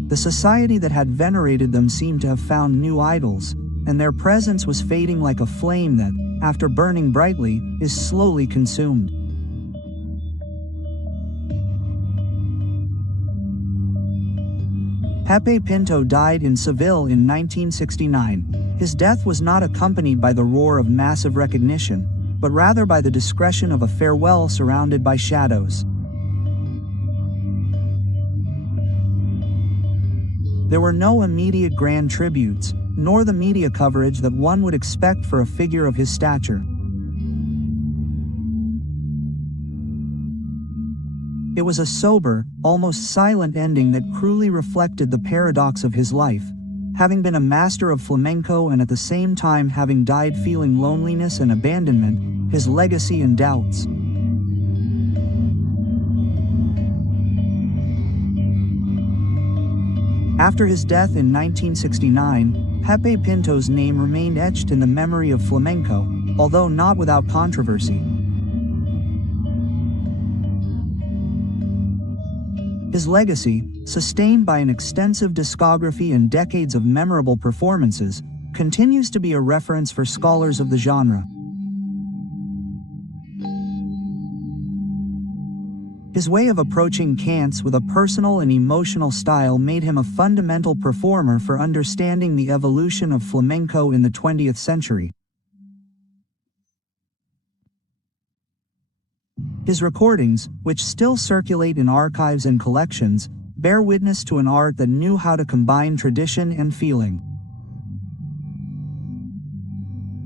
The society that had venerated them seemed to have found new idols, and their presence was fading like a flame that, after burning brightly, is slowly consumed. Pepe Pinto died in Seville in 1969. His death was not accompanied by the roar of massive recognition, but rather by the discretion of a farewell surrounded by shadows. There were no immediate grand tributes, nor the media coverage that one would expect for a figure of his stature. It was a sober, almost silent ending that cruelly reflected the paradox of his life, having been a master of flamenco and at the same time having died feeling loneliness and abandonment, his legacy and doubts. After his death in 1969, Pepe Pinto's name remained etched in the memory of flamenco, although not without controversy. His legacy, sustained by an extensive discography and decades of memorable performances, continues to be a reference for scholars of the genre. His way of approaching cants with a personal and emotional style made him a fundamental performer for understanding the evolution of flamenco in the 20th century. His recordings, which still circulate in archives and collections, bear witness to an art that knew how to combine tradition and feeling.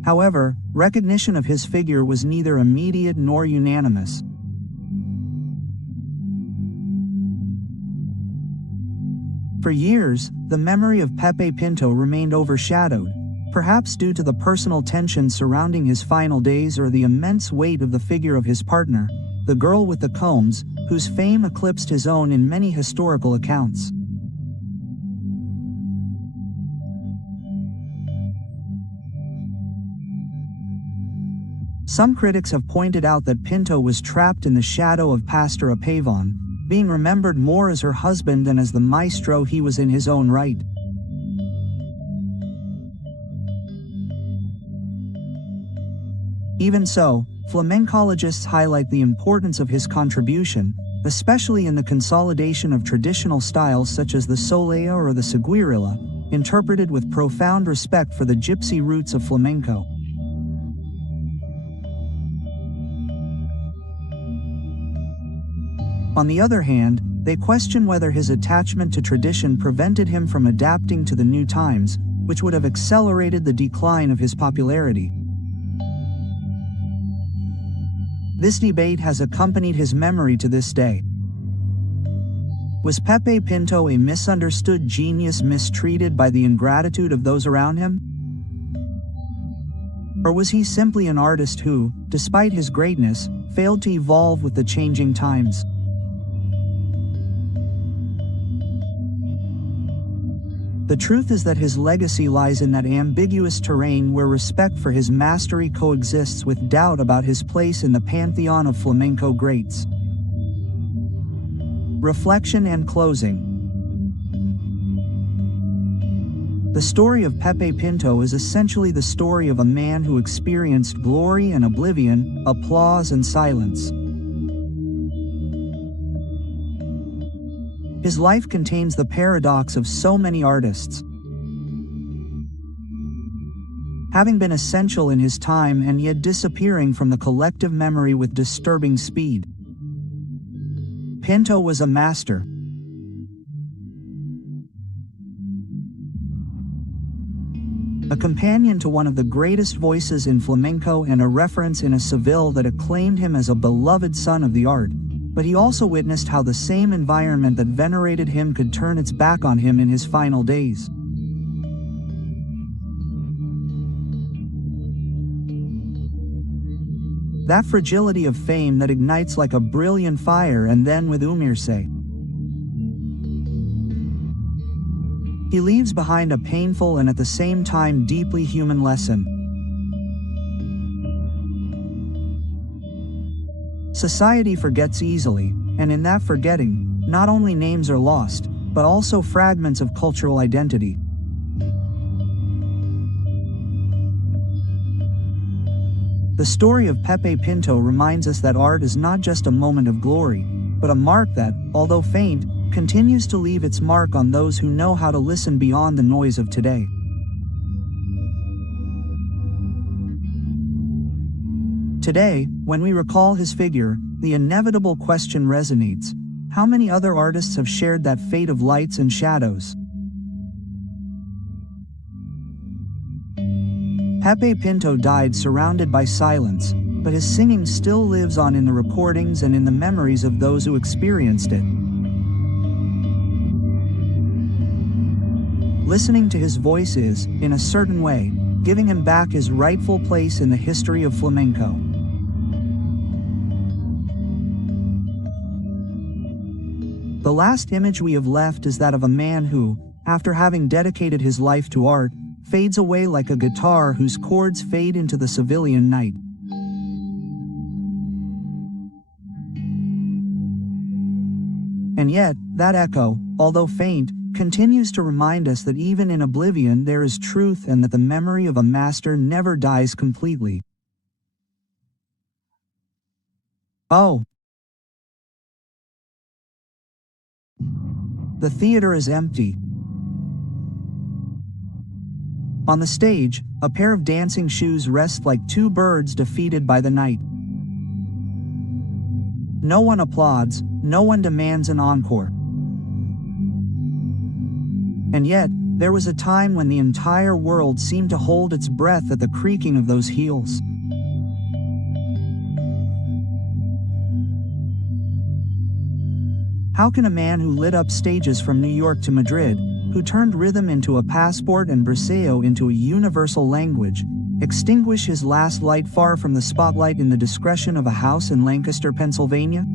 However, recognition of his figure was neither immediate nor unanimous. For years, the memory of Pepe Pinto remained overshadowed, perhaps due to the personal tension surrounding his final days or the immense weight of the figure of his partner, the girl with the combs, whose fame eclipsed his own in many historical accounts. Some critics have pointed out that Pinto was trapped in the shadow of Pastor Apavon, being remembered more as her husband than as the maestro he was in his own right. Even so, flamencologists highlight the importance of his contribution, especially in the consolidation of traditional styles such as the solea or the seguirilla, interpreted with profound respect for the gypsy roots of flamenco. On the other hand, they question whether his attachment to tradition prevented him from adapting to the new times, which would have accelerated the decline of his popularity. This debate has accompanied his memory to this day. Was Pepe Pinto a misunderstood genius mistreated by the ingratitude of those around him? Or was he simply an artist who, despite his greatness, failed to evolve with the changing times? The truth is that his legacy lies in that ambiguous terrain where respect for his mastery coexists with doubt about his place in the pantheon of flamenco greats. Reflection and closing. The story of Pepe Pinto is essentially the story of a man who experienced glory and oblivion, applause and silence. His life contains the paradox of so many artists. Having been essential in his time and yet disappearing from the collective memory with disturbing speed. Pinto was a master. A companion to one of the greatest voices in flamenco and a reference in a Seville that acclaimed him as a beloved son of the art. But he also witnessed how the same environment that venerated him could turn its back on him in his final days. That fragility of fame that ignites like a brilliant fire and then with umirse. He leaves behind a painful and at the same time deeply human lesson. Society forgets easily, and in that forgetting, not only names are lost, but also fragments of cultural identity. The story of Pepe Pinto reminds us that art is not just a moment of glory, but a mark that, although faint, continues to leave its mark on those who know how to listen beyond the noise of today. Today, when we recall his figure, the inevitable question resonates: how many other artists have shared that fate of lights and shadows? Pepe Pinto died surrounded by silence, but his singing still lives on in the recordings and in the memories of those who experienced it. Listening to his voice is, in a certain way, giving him back his rightful place in the history of flamenco. The last image we have left is that of a man who, after having dedicated his life to art, fades away like a guitar whose chords fade into the civilian night. And yet, that echo, although faint, continues to remind us that even in oblivion there is truth and that the memory of a master never dies completely. Oh! The theater is empty. On the stage, a pair of dancing shoes rest like two birds defeated by the night. No one applauds, no one demands an encore. And yet, there was a time when the entire world seemed to hold its breath at the creaking of those heels. How can a man who lit up stages from New York to Madrid, who turned rhythm into a passport and braceo into a universal language, extinguish his last light far from the spotlight in the discretion of a house in Lancaster, Pennsylvania?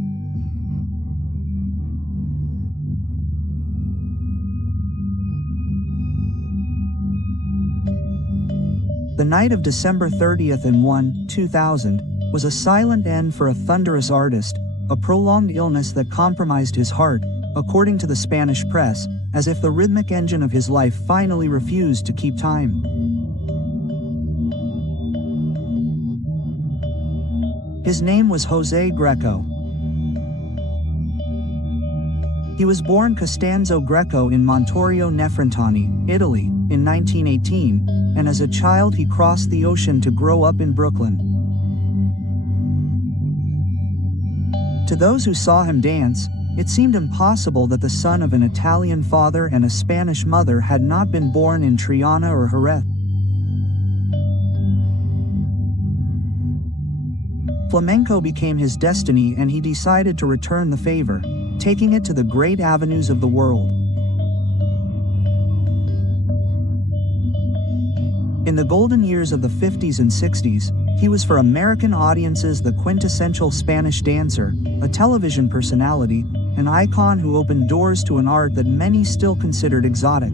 The night of December 30th and 1, 2000, was a silent end for a thunderous artist, a prolonged illness that compromised his heart, according to the Spanish press, as if the rhythmic engine of his life finally refused to keep time. His name was José Greco. He was born Costanzo Greco in Montorio Nefrentani, Italy, in 1918, and as a child he crossed the ocean to grow up in Brooklyn. To those who saw him dance, it seemed impossible that the son of an Italian father and a Spanish mother had not been born in Triana or Jerez. Flamenco became his destiny, and he decided to return the favor, taking it to the great avenues of the world. In the golden years of the 50s and 60s, he was for American audiences the quintessential Spanish dancer, a television personality, an icon who opened doors to an art that many still considered exotic.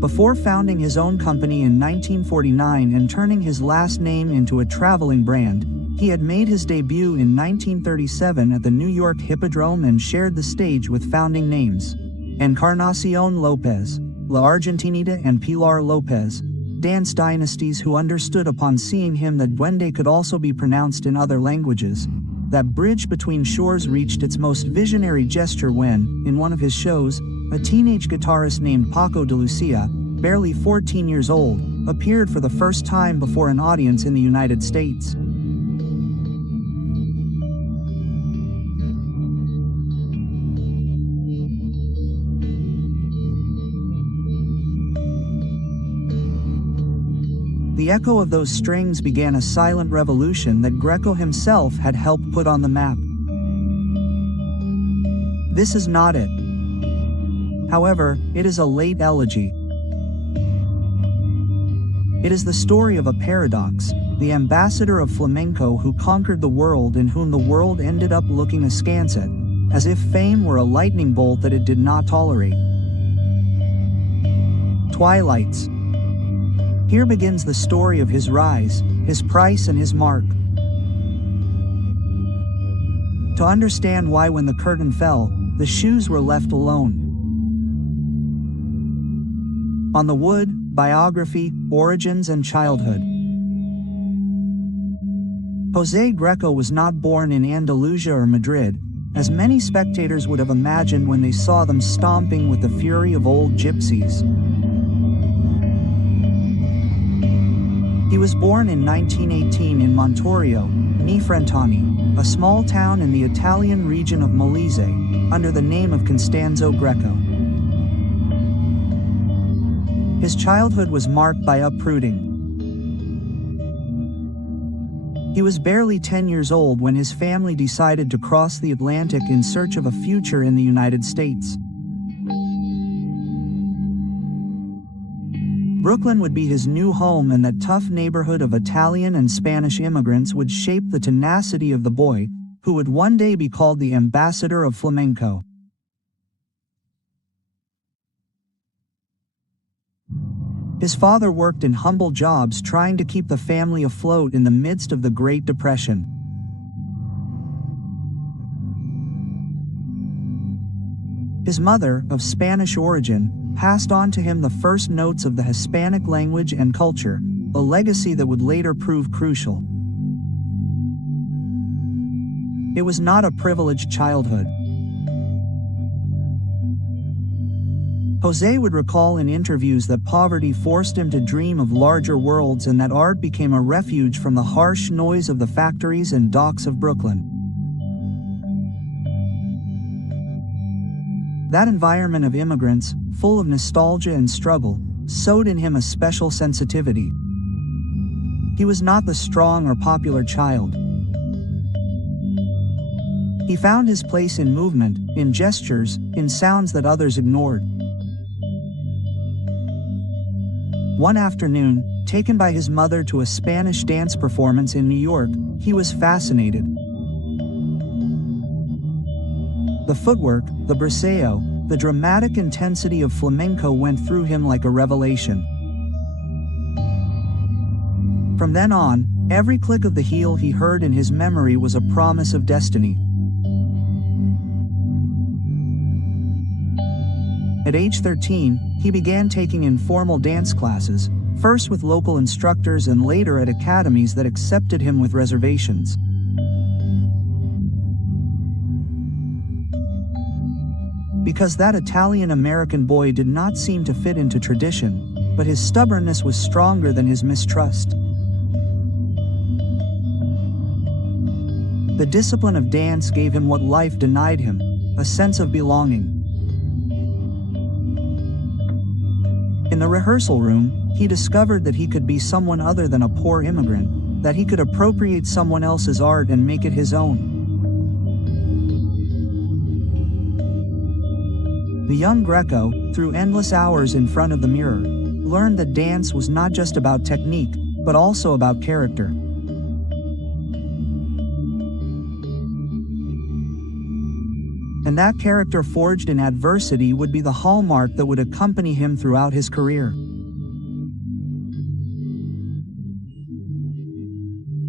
Before founding his own company in 1949 and turning his last name into a traveling brand, he had made his debut in 1937 at the New York Hippodrome and shared the stage with founding names Encarnacion Lopez, La Argentinita and Pilar Lopez, dance dynasties who understood upon seeing him that duende could also be pronounced in other languages. That bridge between shores reached its most visionary gesture when, in one of his shows, a teenage guitarist named Paco de Lucia, barely 14 years old, appeared for the first time before an audience in the United States. The echo of those strings began a silent revolution that Greco himself had helped put on the map. This is not it. However, it is a late elegy. It is the story of a paradox, the ambassador of flamenco who conquered the world and whom the world ended up looking askance at, as if fame were a lightning bolt that it did not tolerate. Twilights. Here begins the story of his rise, his price and his mark. To understand why when the curtain fell, the shoes were left alone. On the Wood, Biography, Origins and Childhood. José Greco was not born in Andalusia or Madrid, as many spectators would have imagined when they saw them stomping with the fury of old gypsies. He was born in 1918 in Montorio, Nefrentani, a small town in the Italian region of Molise, under the name of Costanzo Greco. His childhood was marked by uprooting. He was barely 10 years old when his family decided to cross the Atlantic in search of a future in the United States. Brooklyn would be his new home, and that tough neighborhood of Italian and Spanish immigrants would shape the tenacity of the boy, who would one day be called the ambassador of flamenco. His father worked in humble jobs trying to keep the family afloat in the midst of the Great Depression. His mother, of Spanish origin, passed on to him the first notes of the Hispanic language and culture, a legacy that would later prove crucial. It was not a privileged childhood. José would recall in interviews that poverty forced him to dream of larger worlds and that art became a refuge from the harsh noise of the factories and docks of Brooklyn. That environment of immigrants, full of nostalgia and struggle, sowed in him a special sensitivity. He was not the strong or popular child. He found his place in movement, in gestures, in sounds that others ignored. One afternoon, taken by his mother to a Spanish dance performance in New York, he was fascinated. The footwork, the braceo, the dramatic intensity of flamenco went through him like a revelation. From then on, every click of the heel he heard in his memory was a promise of destiny. At age 13, he began taking informal dance classes, first with local instructors and later at academies that accepted him with reservations. Because that Italian-American boy did not seem to fit into tradition, but his stubbornness was stronger than his mistrust. The discipline of dance gave him what life denied him, a sense of belonging. In the rehearsal room, he discovered that he could be someone other than a poor immigrant, that he could appropriate someone else's art and make it his own. The young Greco, through endless hours in front of the mirror, learned that dance was not just about technique, but also about character. And that character forged in adversity would be the hallmark that would accompany him throughout his career.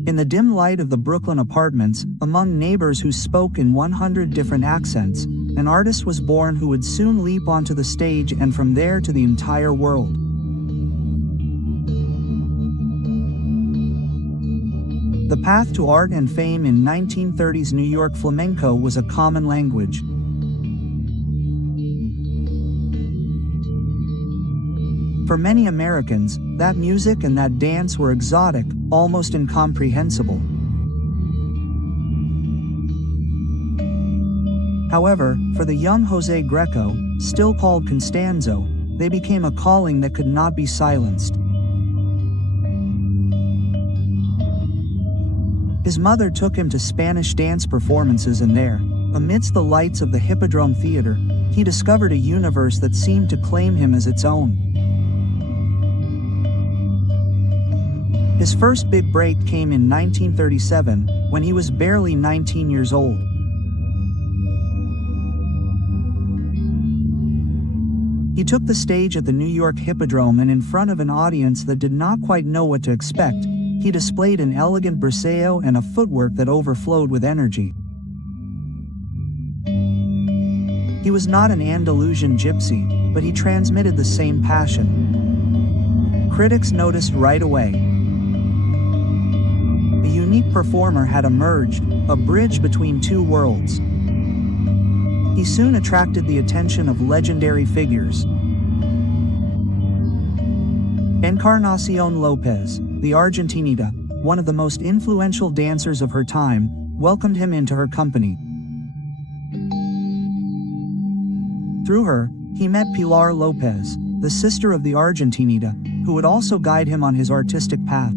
In the dim light of the Brooklyn apartments, among neighbors who spoke in 100 different accents, an artist was born who would soon leap onto the stage and from there to the entire world. The path to art and fame in 1930s New York flamenco was a common language. For many Americans, that music and that dance were exotic, almost incomprehensible. However, for the young Jose Greco, still called Constanzo, they became a calling that could not be silenced. His mother took him to Spanish dance performances and there, amidst the lights of the Hippodrome Theater, he discovered a universe that seemed to claim him as its own. His first big break came in 1937, when he was barely 19 years old. He took the stage at the New York Hippodrome and in front of an audience that did not quite know what to expect, he displayed an elegant braceo and a footwork that overflowed with energy. He was not an Andalusian gypsy, but he transmitted the same passion. Critics noticed right away. A unique performer had emerged, a bridge between two worlds. He soon attracted the attention of legendary figures. Encarnacion Lopez, the Argentinita, one of the most influential dancers of her time, welcomed him into her company. Through her, he met Pilar Lopez, the sister of the Argentinita, who would also guide him on his artistic path.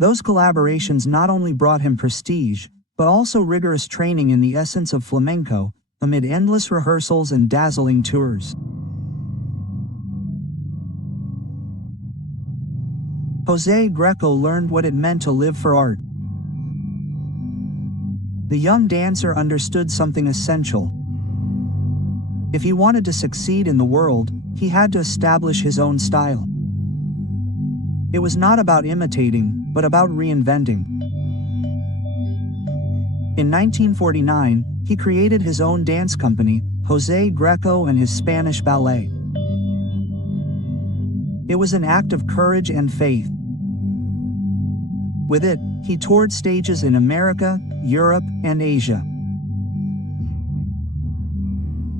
Those collaborations not only brought him prestige, but also rigorous training in the essence of flamenco, amid endless rehearsals and dazzling tours. Jose Greco learned what it meant to live for art. The young dancer understood something essential. If he wanted to succeed in the world, he had to establish his own style. It was not about imitating, but about reinventing. In 1949, he created his own dance company, Jose Greco and his Spanish Ballet. It was an act of courage and faith. With it, he toured stages in America, Europe, and Asia.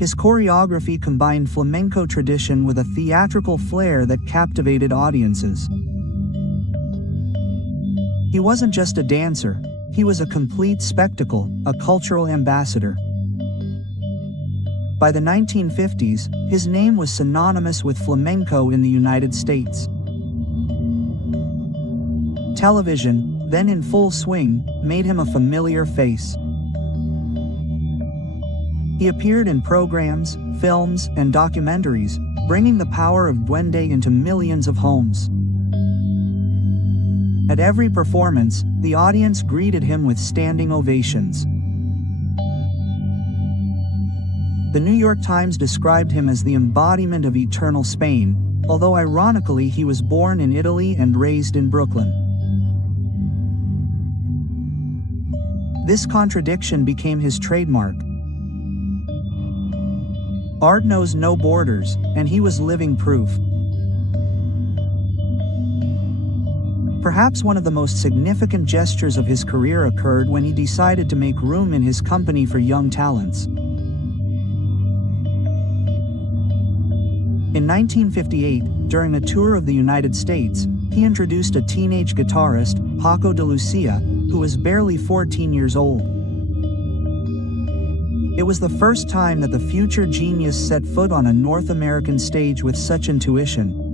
His choreography combined flamenco tradition with a theatrical flair that captivated audiences. He wasn't just a dancer, he was a complete spectacle, a cultural ambassador. By the 1950s, his name was synonymous with flamenco in the United States. Television, then in full swing, made him a familiar face. He appeared in programs, films, and documentaries, bringing the power of duende into millions of homes. At every performance, the audience greeted him with standing ovations. The New York Times described him as the embodiment of eternal Spain, although ironically he was born in Italy and raised in Brooklyn. This contradiction became his trademark. Art knows no borders, and he was living proof. Perhaps one of the most significant gestures of his career occurred when he decided to make room in his company for young talents. In 1958, during a tour of the United States, he introduced a teenage guitarist, Paco de Lucia, who was barely 14 years old. It was the first time that the future genius set foot on a North American stage with such intuition.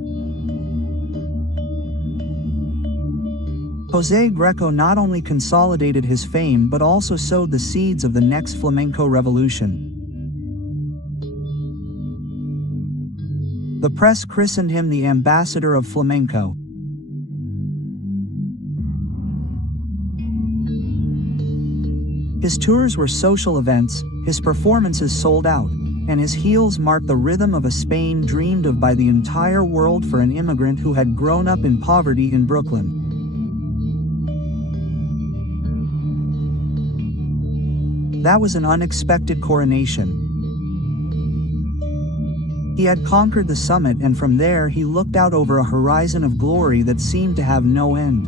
José Greco not only consolidated his fame but also sowed the seeds of the next flamenco revolution. The press christened him the ambassador of flamenco. His tours were social events, his performances sold out, and his heels marked the rhythm of a Spain dreamed of by the entire world for an immigrant who had grown up in poverty in Brooklyn. That was an unexpected coronation. He had conquered the summit, and from there he looked out over a horizon of glory that seemed to have no end.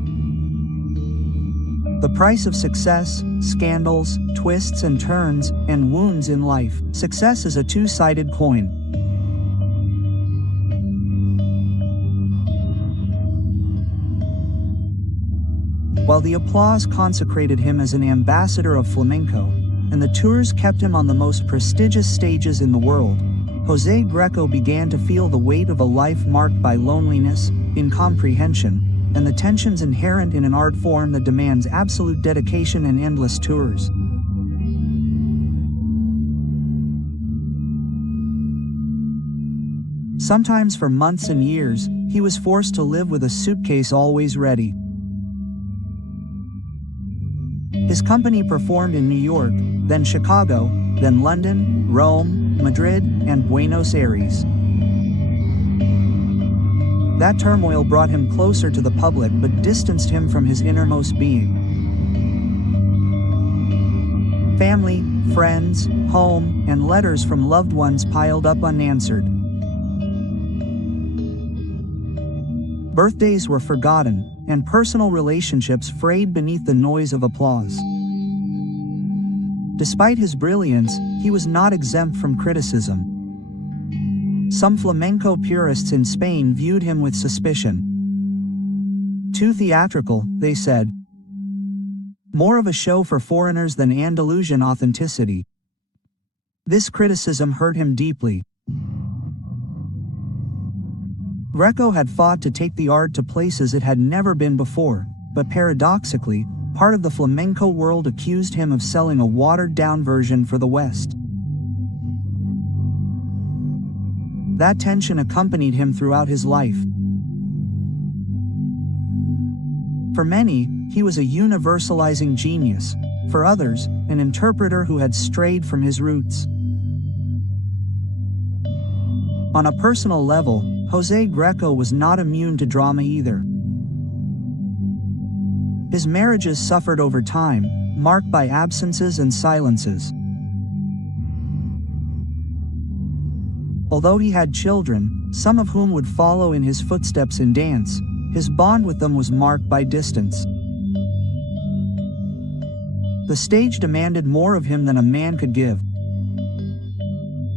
The price of success, scandals, twists and turns, and wounds in life. Success is a two-sided coin. While the applause consecrated him as an ambassador of flamenco, and the tours kept him on the most prestigious stages in the world, José Greco began to feel the weight of a life marked by loneliness, incomprehension, and the tensions inherent in an art form that demands absolute dedication and endless tours. Sometimes for months and years, he was forced to live with a suitcase always ready. His company performed in New York, then Chicago, then London, Rome, Madrid, and Buenos Aires. That turmoil brought him closer to the public but distanced him from his innermost being. Family, friends, home, and letters from loved ones piled up unanswered. Birthdays were forgotten, and personal relationships frayed beneath the noise of applause. Despite his brilliance, he was not exempt from criticism. Some flamenco purists in Spain viewed him with suspicion. Too theatrical, they said. More of a show for foreigners than Andalusian authenticity. This criticism hurt him deeply. Greco had fought to take the art to places it had never been before, but paradoxically, part of the flamenco world accused him of selling a watered-down version for the West. That tension accompanied him throughout his life. For many, he was a universalizing genius. For others, an interpreter who had strayed from his roots. On a personal level, José Greco was not immune to drama either. His marriages suffered over time, marked by absences and silences. Although he had children, some of whom would follow in his footsteps in dance, his bond with them was marked by distance. The stage demanded more of him than a man could give.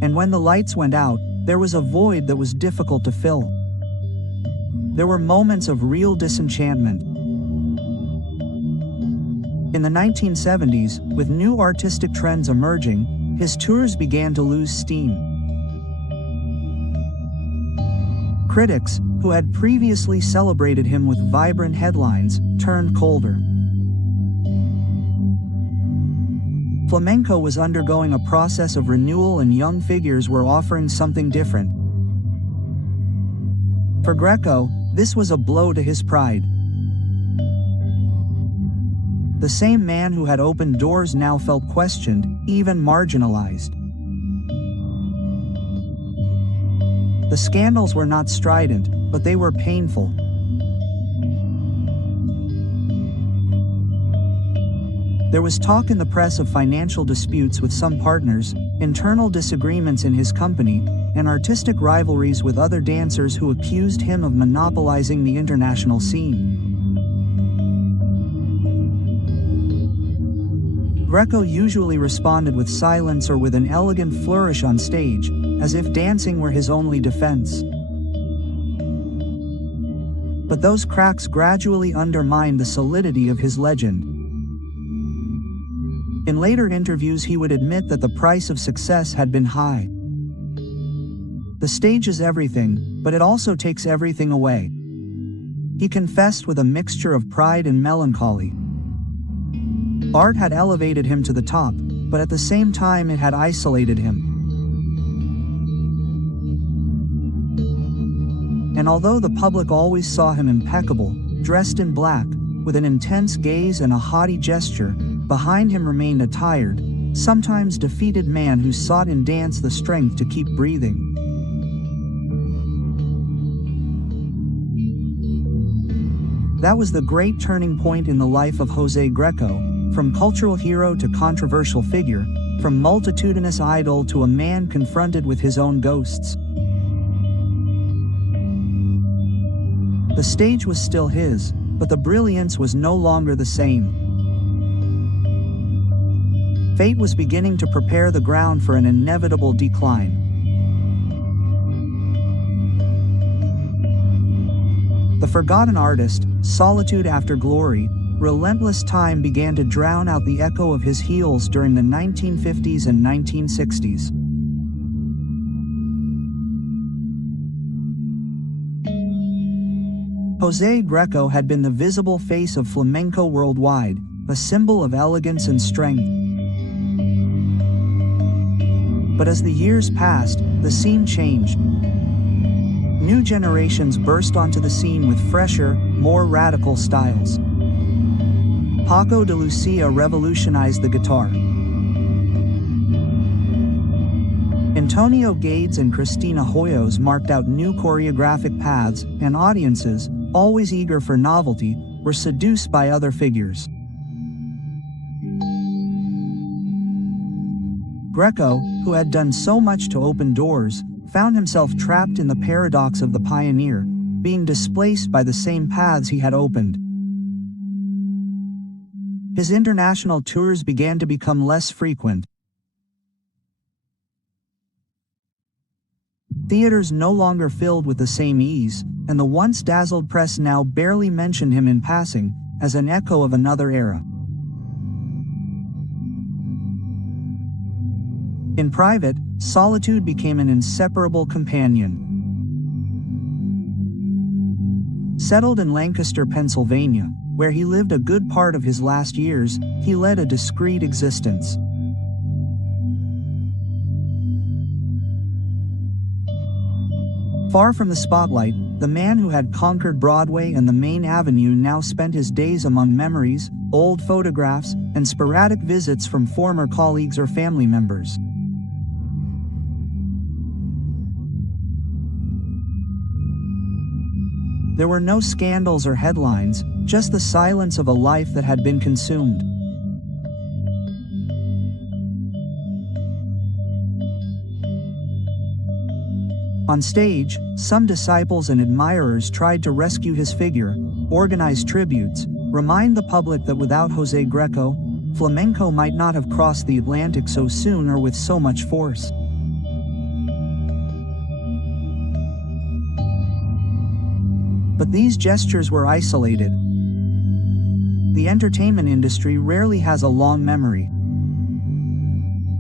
And when the lights went out, there was a void that was difficult to fill. There were moments of real disenchantment. In the 1970s, with new artistic trends emerging, his tours began to lose steam. Critics, who had previously celebrated him with vibrant headlines, turned colder. Flamenco was undergoing a process of renewal, and young figures were offering something different. For Greco, this was a blow to his pride. The same man who had opened doors now felt questioned, even marginalized. The scandals were not strident, but they were painful. There was talk in the press of financial disputes with some partners, internal disagreements in his company, and artistic rivalries with other dancers who accused him of monopolizing the international scene. Greco usually responded with silence or with an elegant flourish on stage, as if dancing were his only defense. But those cracks gradually undermined the solidity of his legend. In later interviews, he would admit that the price of success had been high. The stage is everything, but it also takes everything away. He confessed with a mixture of pride and melancholy. Art had elevated him to the top, but at the same time it had isolated him. And although the public always saw him impeccable, dressed in black, with an intense gaze and a haughty gesture, behind him remained a tired, sometimes defeated man who sought in dance the strength to keep breathing. That was the great turning point in the life of José Greco, from cultural hero to controversial figure, from multitudinous idol to a man confronted with his own ghosts. The stage was still his, but the brilliance was no longer the same. Fate was beginning to prepare the ground for an inevitable decline. The forgotten artist, solitude after glory, relentless time began to drown out the echo of his heels during the 1950s and 1960s. José Greco had been the visible face of flamenco worldwide, a symbol of elegance and strength. But as the years passed, the scene changed. New generations burst onto the scene with fresher, more radical styles. Paco de Lucia revolutionized the guitar. Antonio Gades and Cristina Hoyos marked out new choreographic paths, and audiences, always eager for novelty, were seduced by other figures. Greco, who had done so much to open doors, found himself trapped in the paradox of the pioneer, being displaced by the same paths he had opened. His international tours began to become less frequent. Theaters no longer filled with the same ease, and the once dazzled press now barely mentioned him in passing, as an echo of another era. In private, solitude became an inseparable companion. Settled in Lancaster, Pennsylvania, where he lived a good part of his last years, he led a discreet existence. Far from the spotlight, the man who had conquered Broadway and the main avenue now spent his days among memories, old photographs, and sporadic visits from former colleagues or family members. There were no scandals or headlines, just the silence of a life that had been consumed. On stage, some disciples and admirers tried to rescue his figure, organize tributes, remind the public that without José Greco, flamenco might not have crossed the Atlantic so soon or with so much force. But these gestures were isolated. The entertainment industry rarely has a long memory,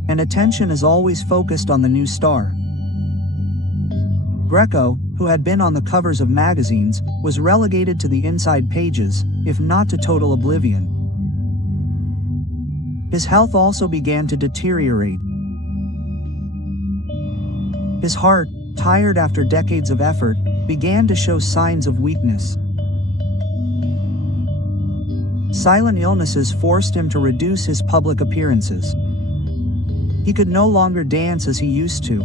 and attention is always focused on the new star. Greco, who had been on the covers of magazines, was relegated to the inside pages, if not to total oblivion. His health also began to deteriorate. His heart, tired after decades of effort, began to show signs of weakness. silent illnesses forced him to reduce his public appearances. He could no longer dance as he used to.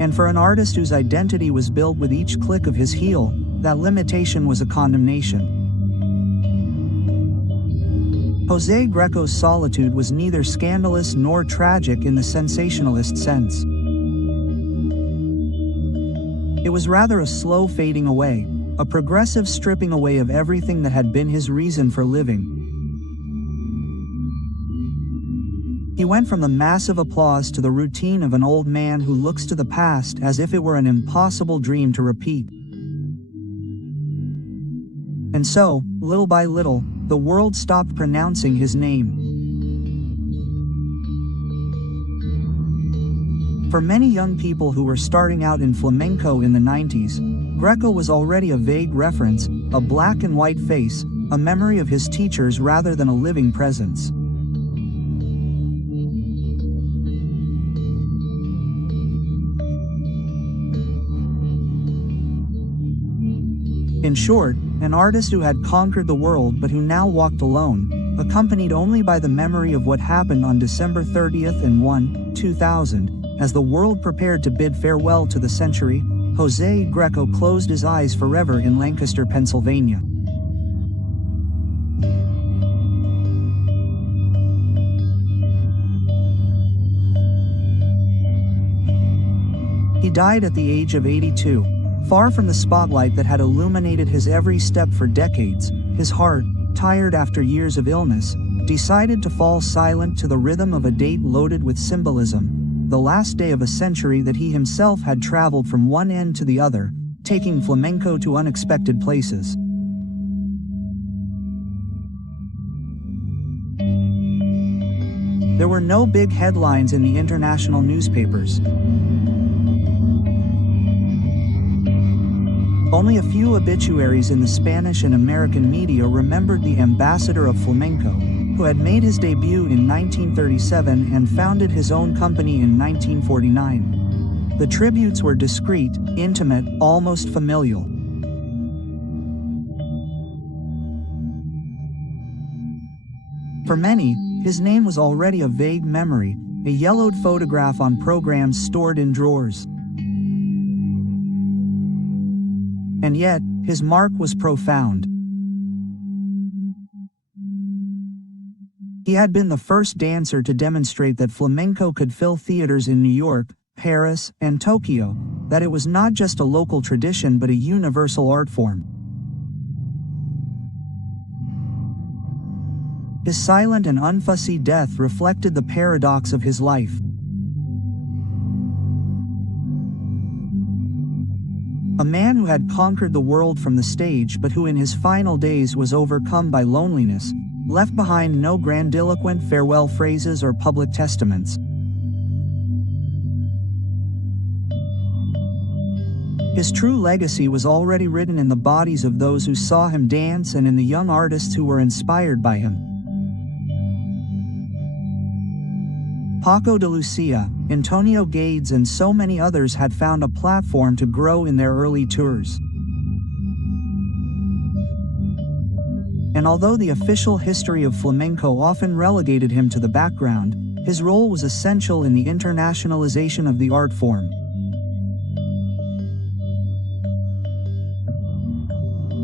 And for an artist whose identity was built with each click of his heel, that limitation was a condemnation. Jose Greco's solitude was neither scandalous nor tragic in the sensationalist sense. It was rather a slow fading away, a progressive stripping away of everything that had been his reason for living. He went from the massive applause to the routine of an old man who looks to the past as if it were an impossible dream to repeat. And so, little by little, the world stopped pronouncing his name. For many young people who were starting out in flamenco in the 90s, Greco was already a vague reference, a black and white face, a memory of his teachers rather than a living presence. In short, an artist who had conquered the world but who now walked alone, accompanied only by the memory of what happened on December 30th and 1, 2000, as the world prepared to bid farewell to the century. Jose Greco closed his eyes forever in Lancaster, Pennsylvania. He died at the age of 82. Far from the spotlight that had illuminated his every step for decades, his heart, tired after years of illness, decided to fall silent to the rhythm of a date loaded with symbolism, the last day of a century that he himself had traveled from one end to the other, taking flamenco to unexpected places. There were no big headlines in the international newspapers. Only a few obituaries in the Spanish and American media remembered the ambassador of flamenco, who had made his debut in 1937 and founded his own company in 1949. The tributes were discreet, intimate, almost familial. For many, his name was already a vague memory, a yellowed photograph on programs stored in drawers. And yet, his mark was profound. He had been the first dancer to demonstrate that flamenco could fill theaters in New York, Paris, and Tokyo, that it was not just a local tradition but a universal art form. His silent and unfussy death reflected the paradox of his life. A man who had conquered the world from the stage but who in his final days was overcome by loneliness, left behind no grandiloquent farewell phrases or public testaments. His true legacy was already written in the bodies of those who saw him dance and in the young artists who were inspired by him. Paco de Lucia, Antonio Gades and so many others had found a platform to grow in their early tours. And although the official history of flamenco often relegated him to the background, his role was essential in the internationalization of the art form.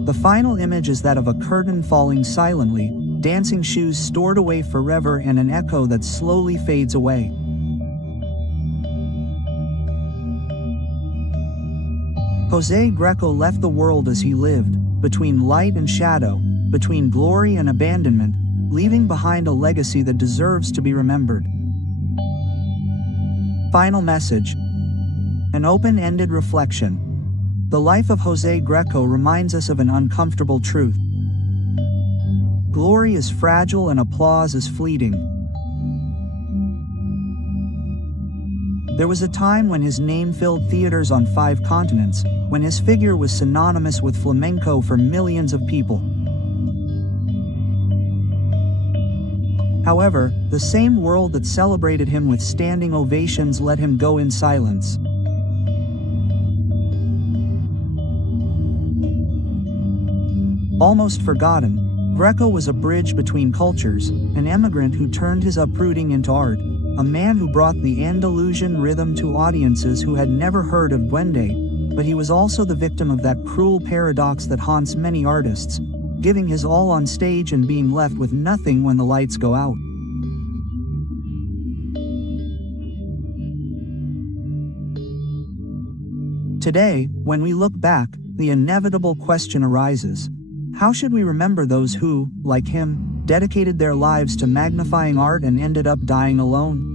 The final image is that of a curtain falling silently, dancing shoes stored away forever and an echo that slowly fades away. Jose Greco left the world as he lived, between light and shadow, between glory and abandonment, leaving behind a legacy that deserves to be remembered. Final message. An open-ended reflection. The life of Jose Greco reminds us of an uncomfortable truth. Glory is fragile and applause is fleeting. There was a time when his name filled theaters on 5 continents, when his figure was synonymous with flamenco for millions of people. However, the same world that celebrated him with standing ovations let him go in silence. Almost forgotten, Greco was a bridge between cultures, an emigrant who turned his uprooting into art, a man who brought the Andalusian rhythm to audiences who had never heard of duende, but he was also the victim of that cruel paradox that haunts many artists, giving his all on stage and being left with nothing when the lights go out. Today, when we look back, the inevitable question arises. How should we remember those who, like him, dedicated their lives to magnifying art and ended up dying alone?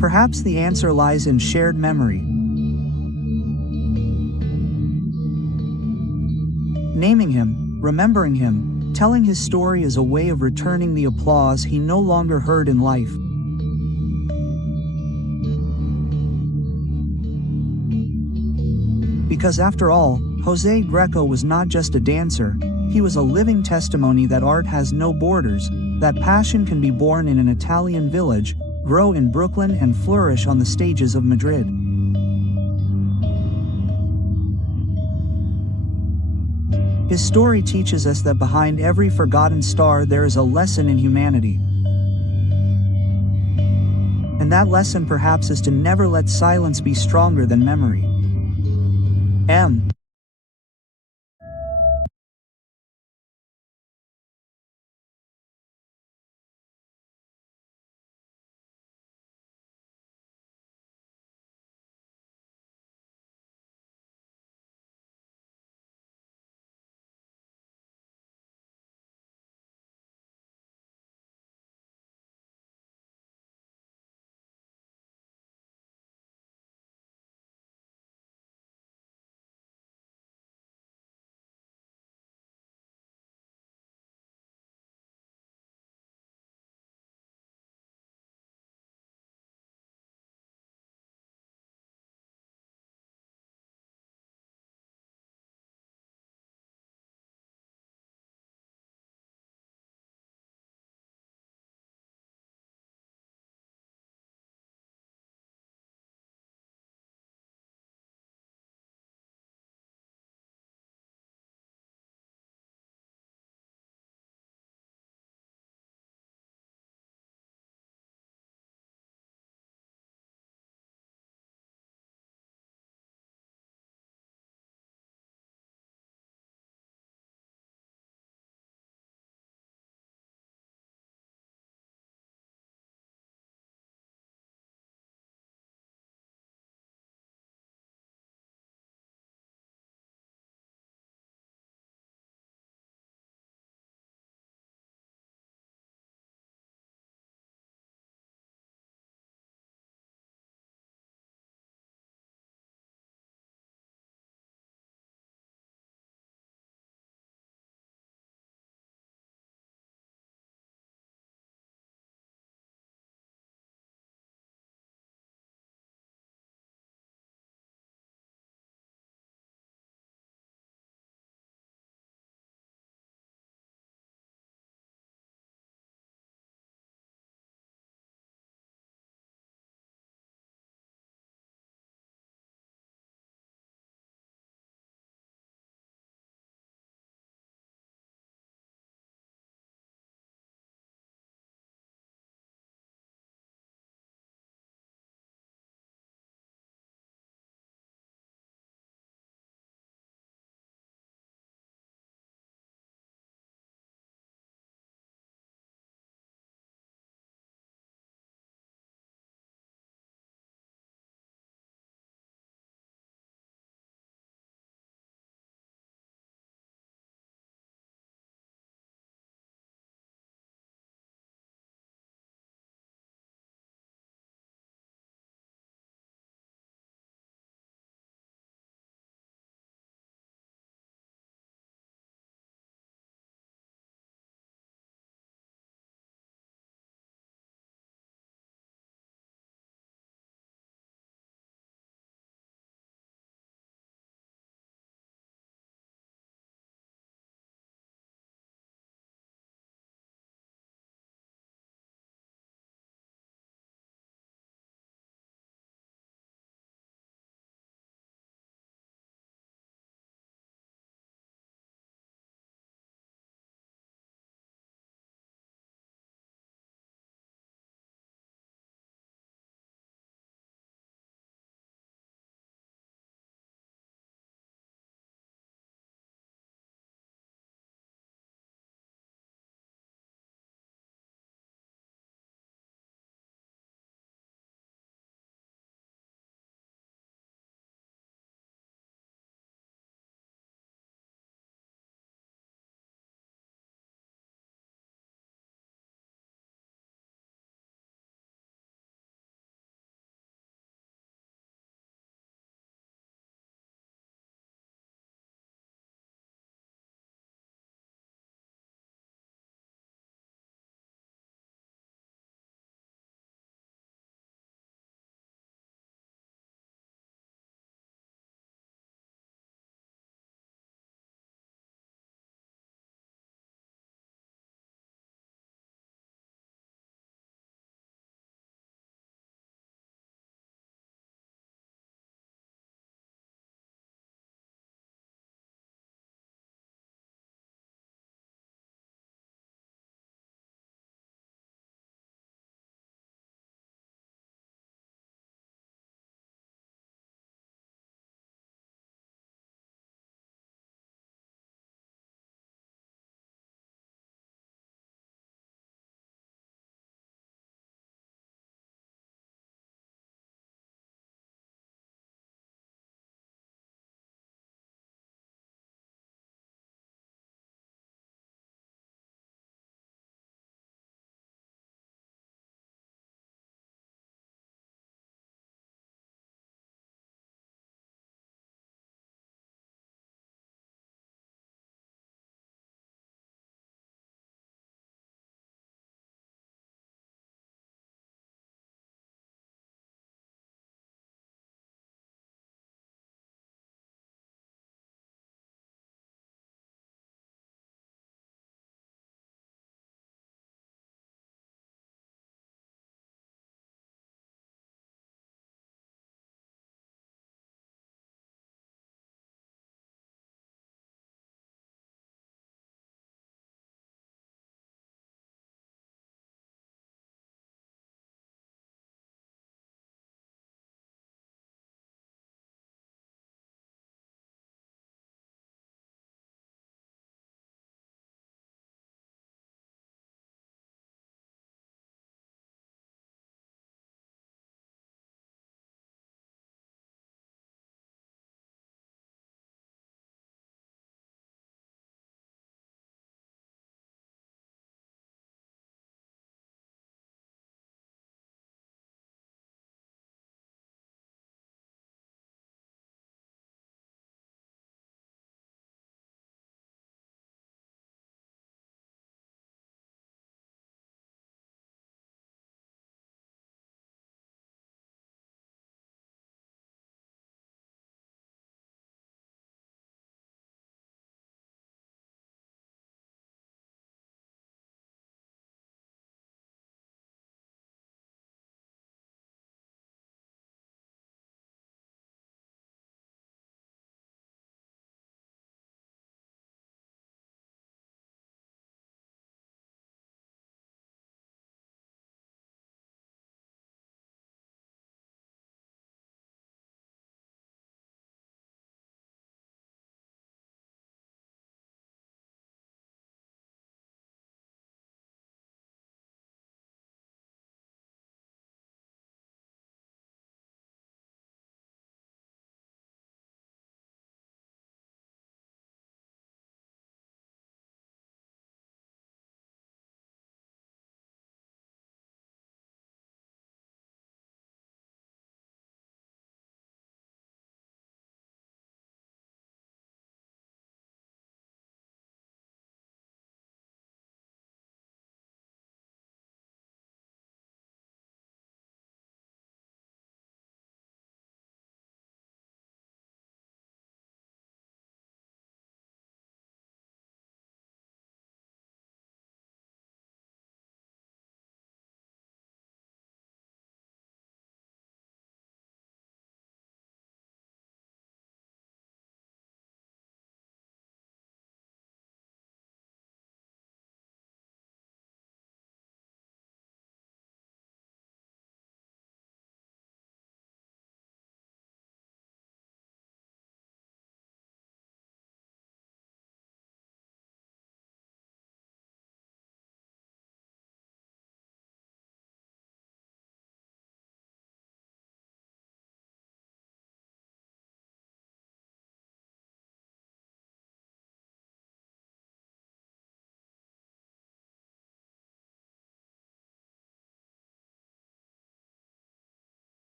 Perhaps the answer lies in shared memory. Naming him, remembering him, telling his story is a way of returning the applause he no longer heard in life. Because after all, José Greco was not just a dancer, he was a living testimony that art has no borders, that passion can be born in an Italian village, grow in Brooklyn and flourish on the stages of Madrid. His story teaches us that behind every forgotten star there is a lesson in humanity. And that lesson perhaps is to never let silence be stronger than memory. M.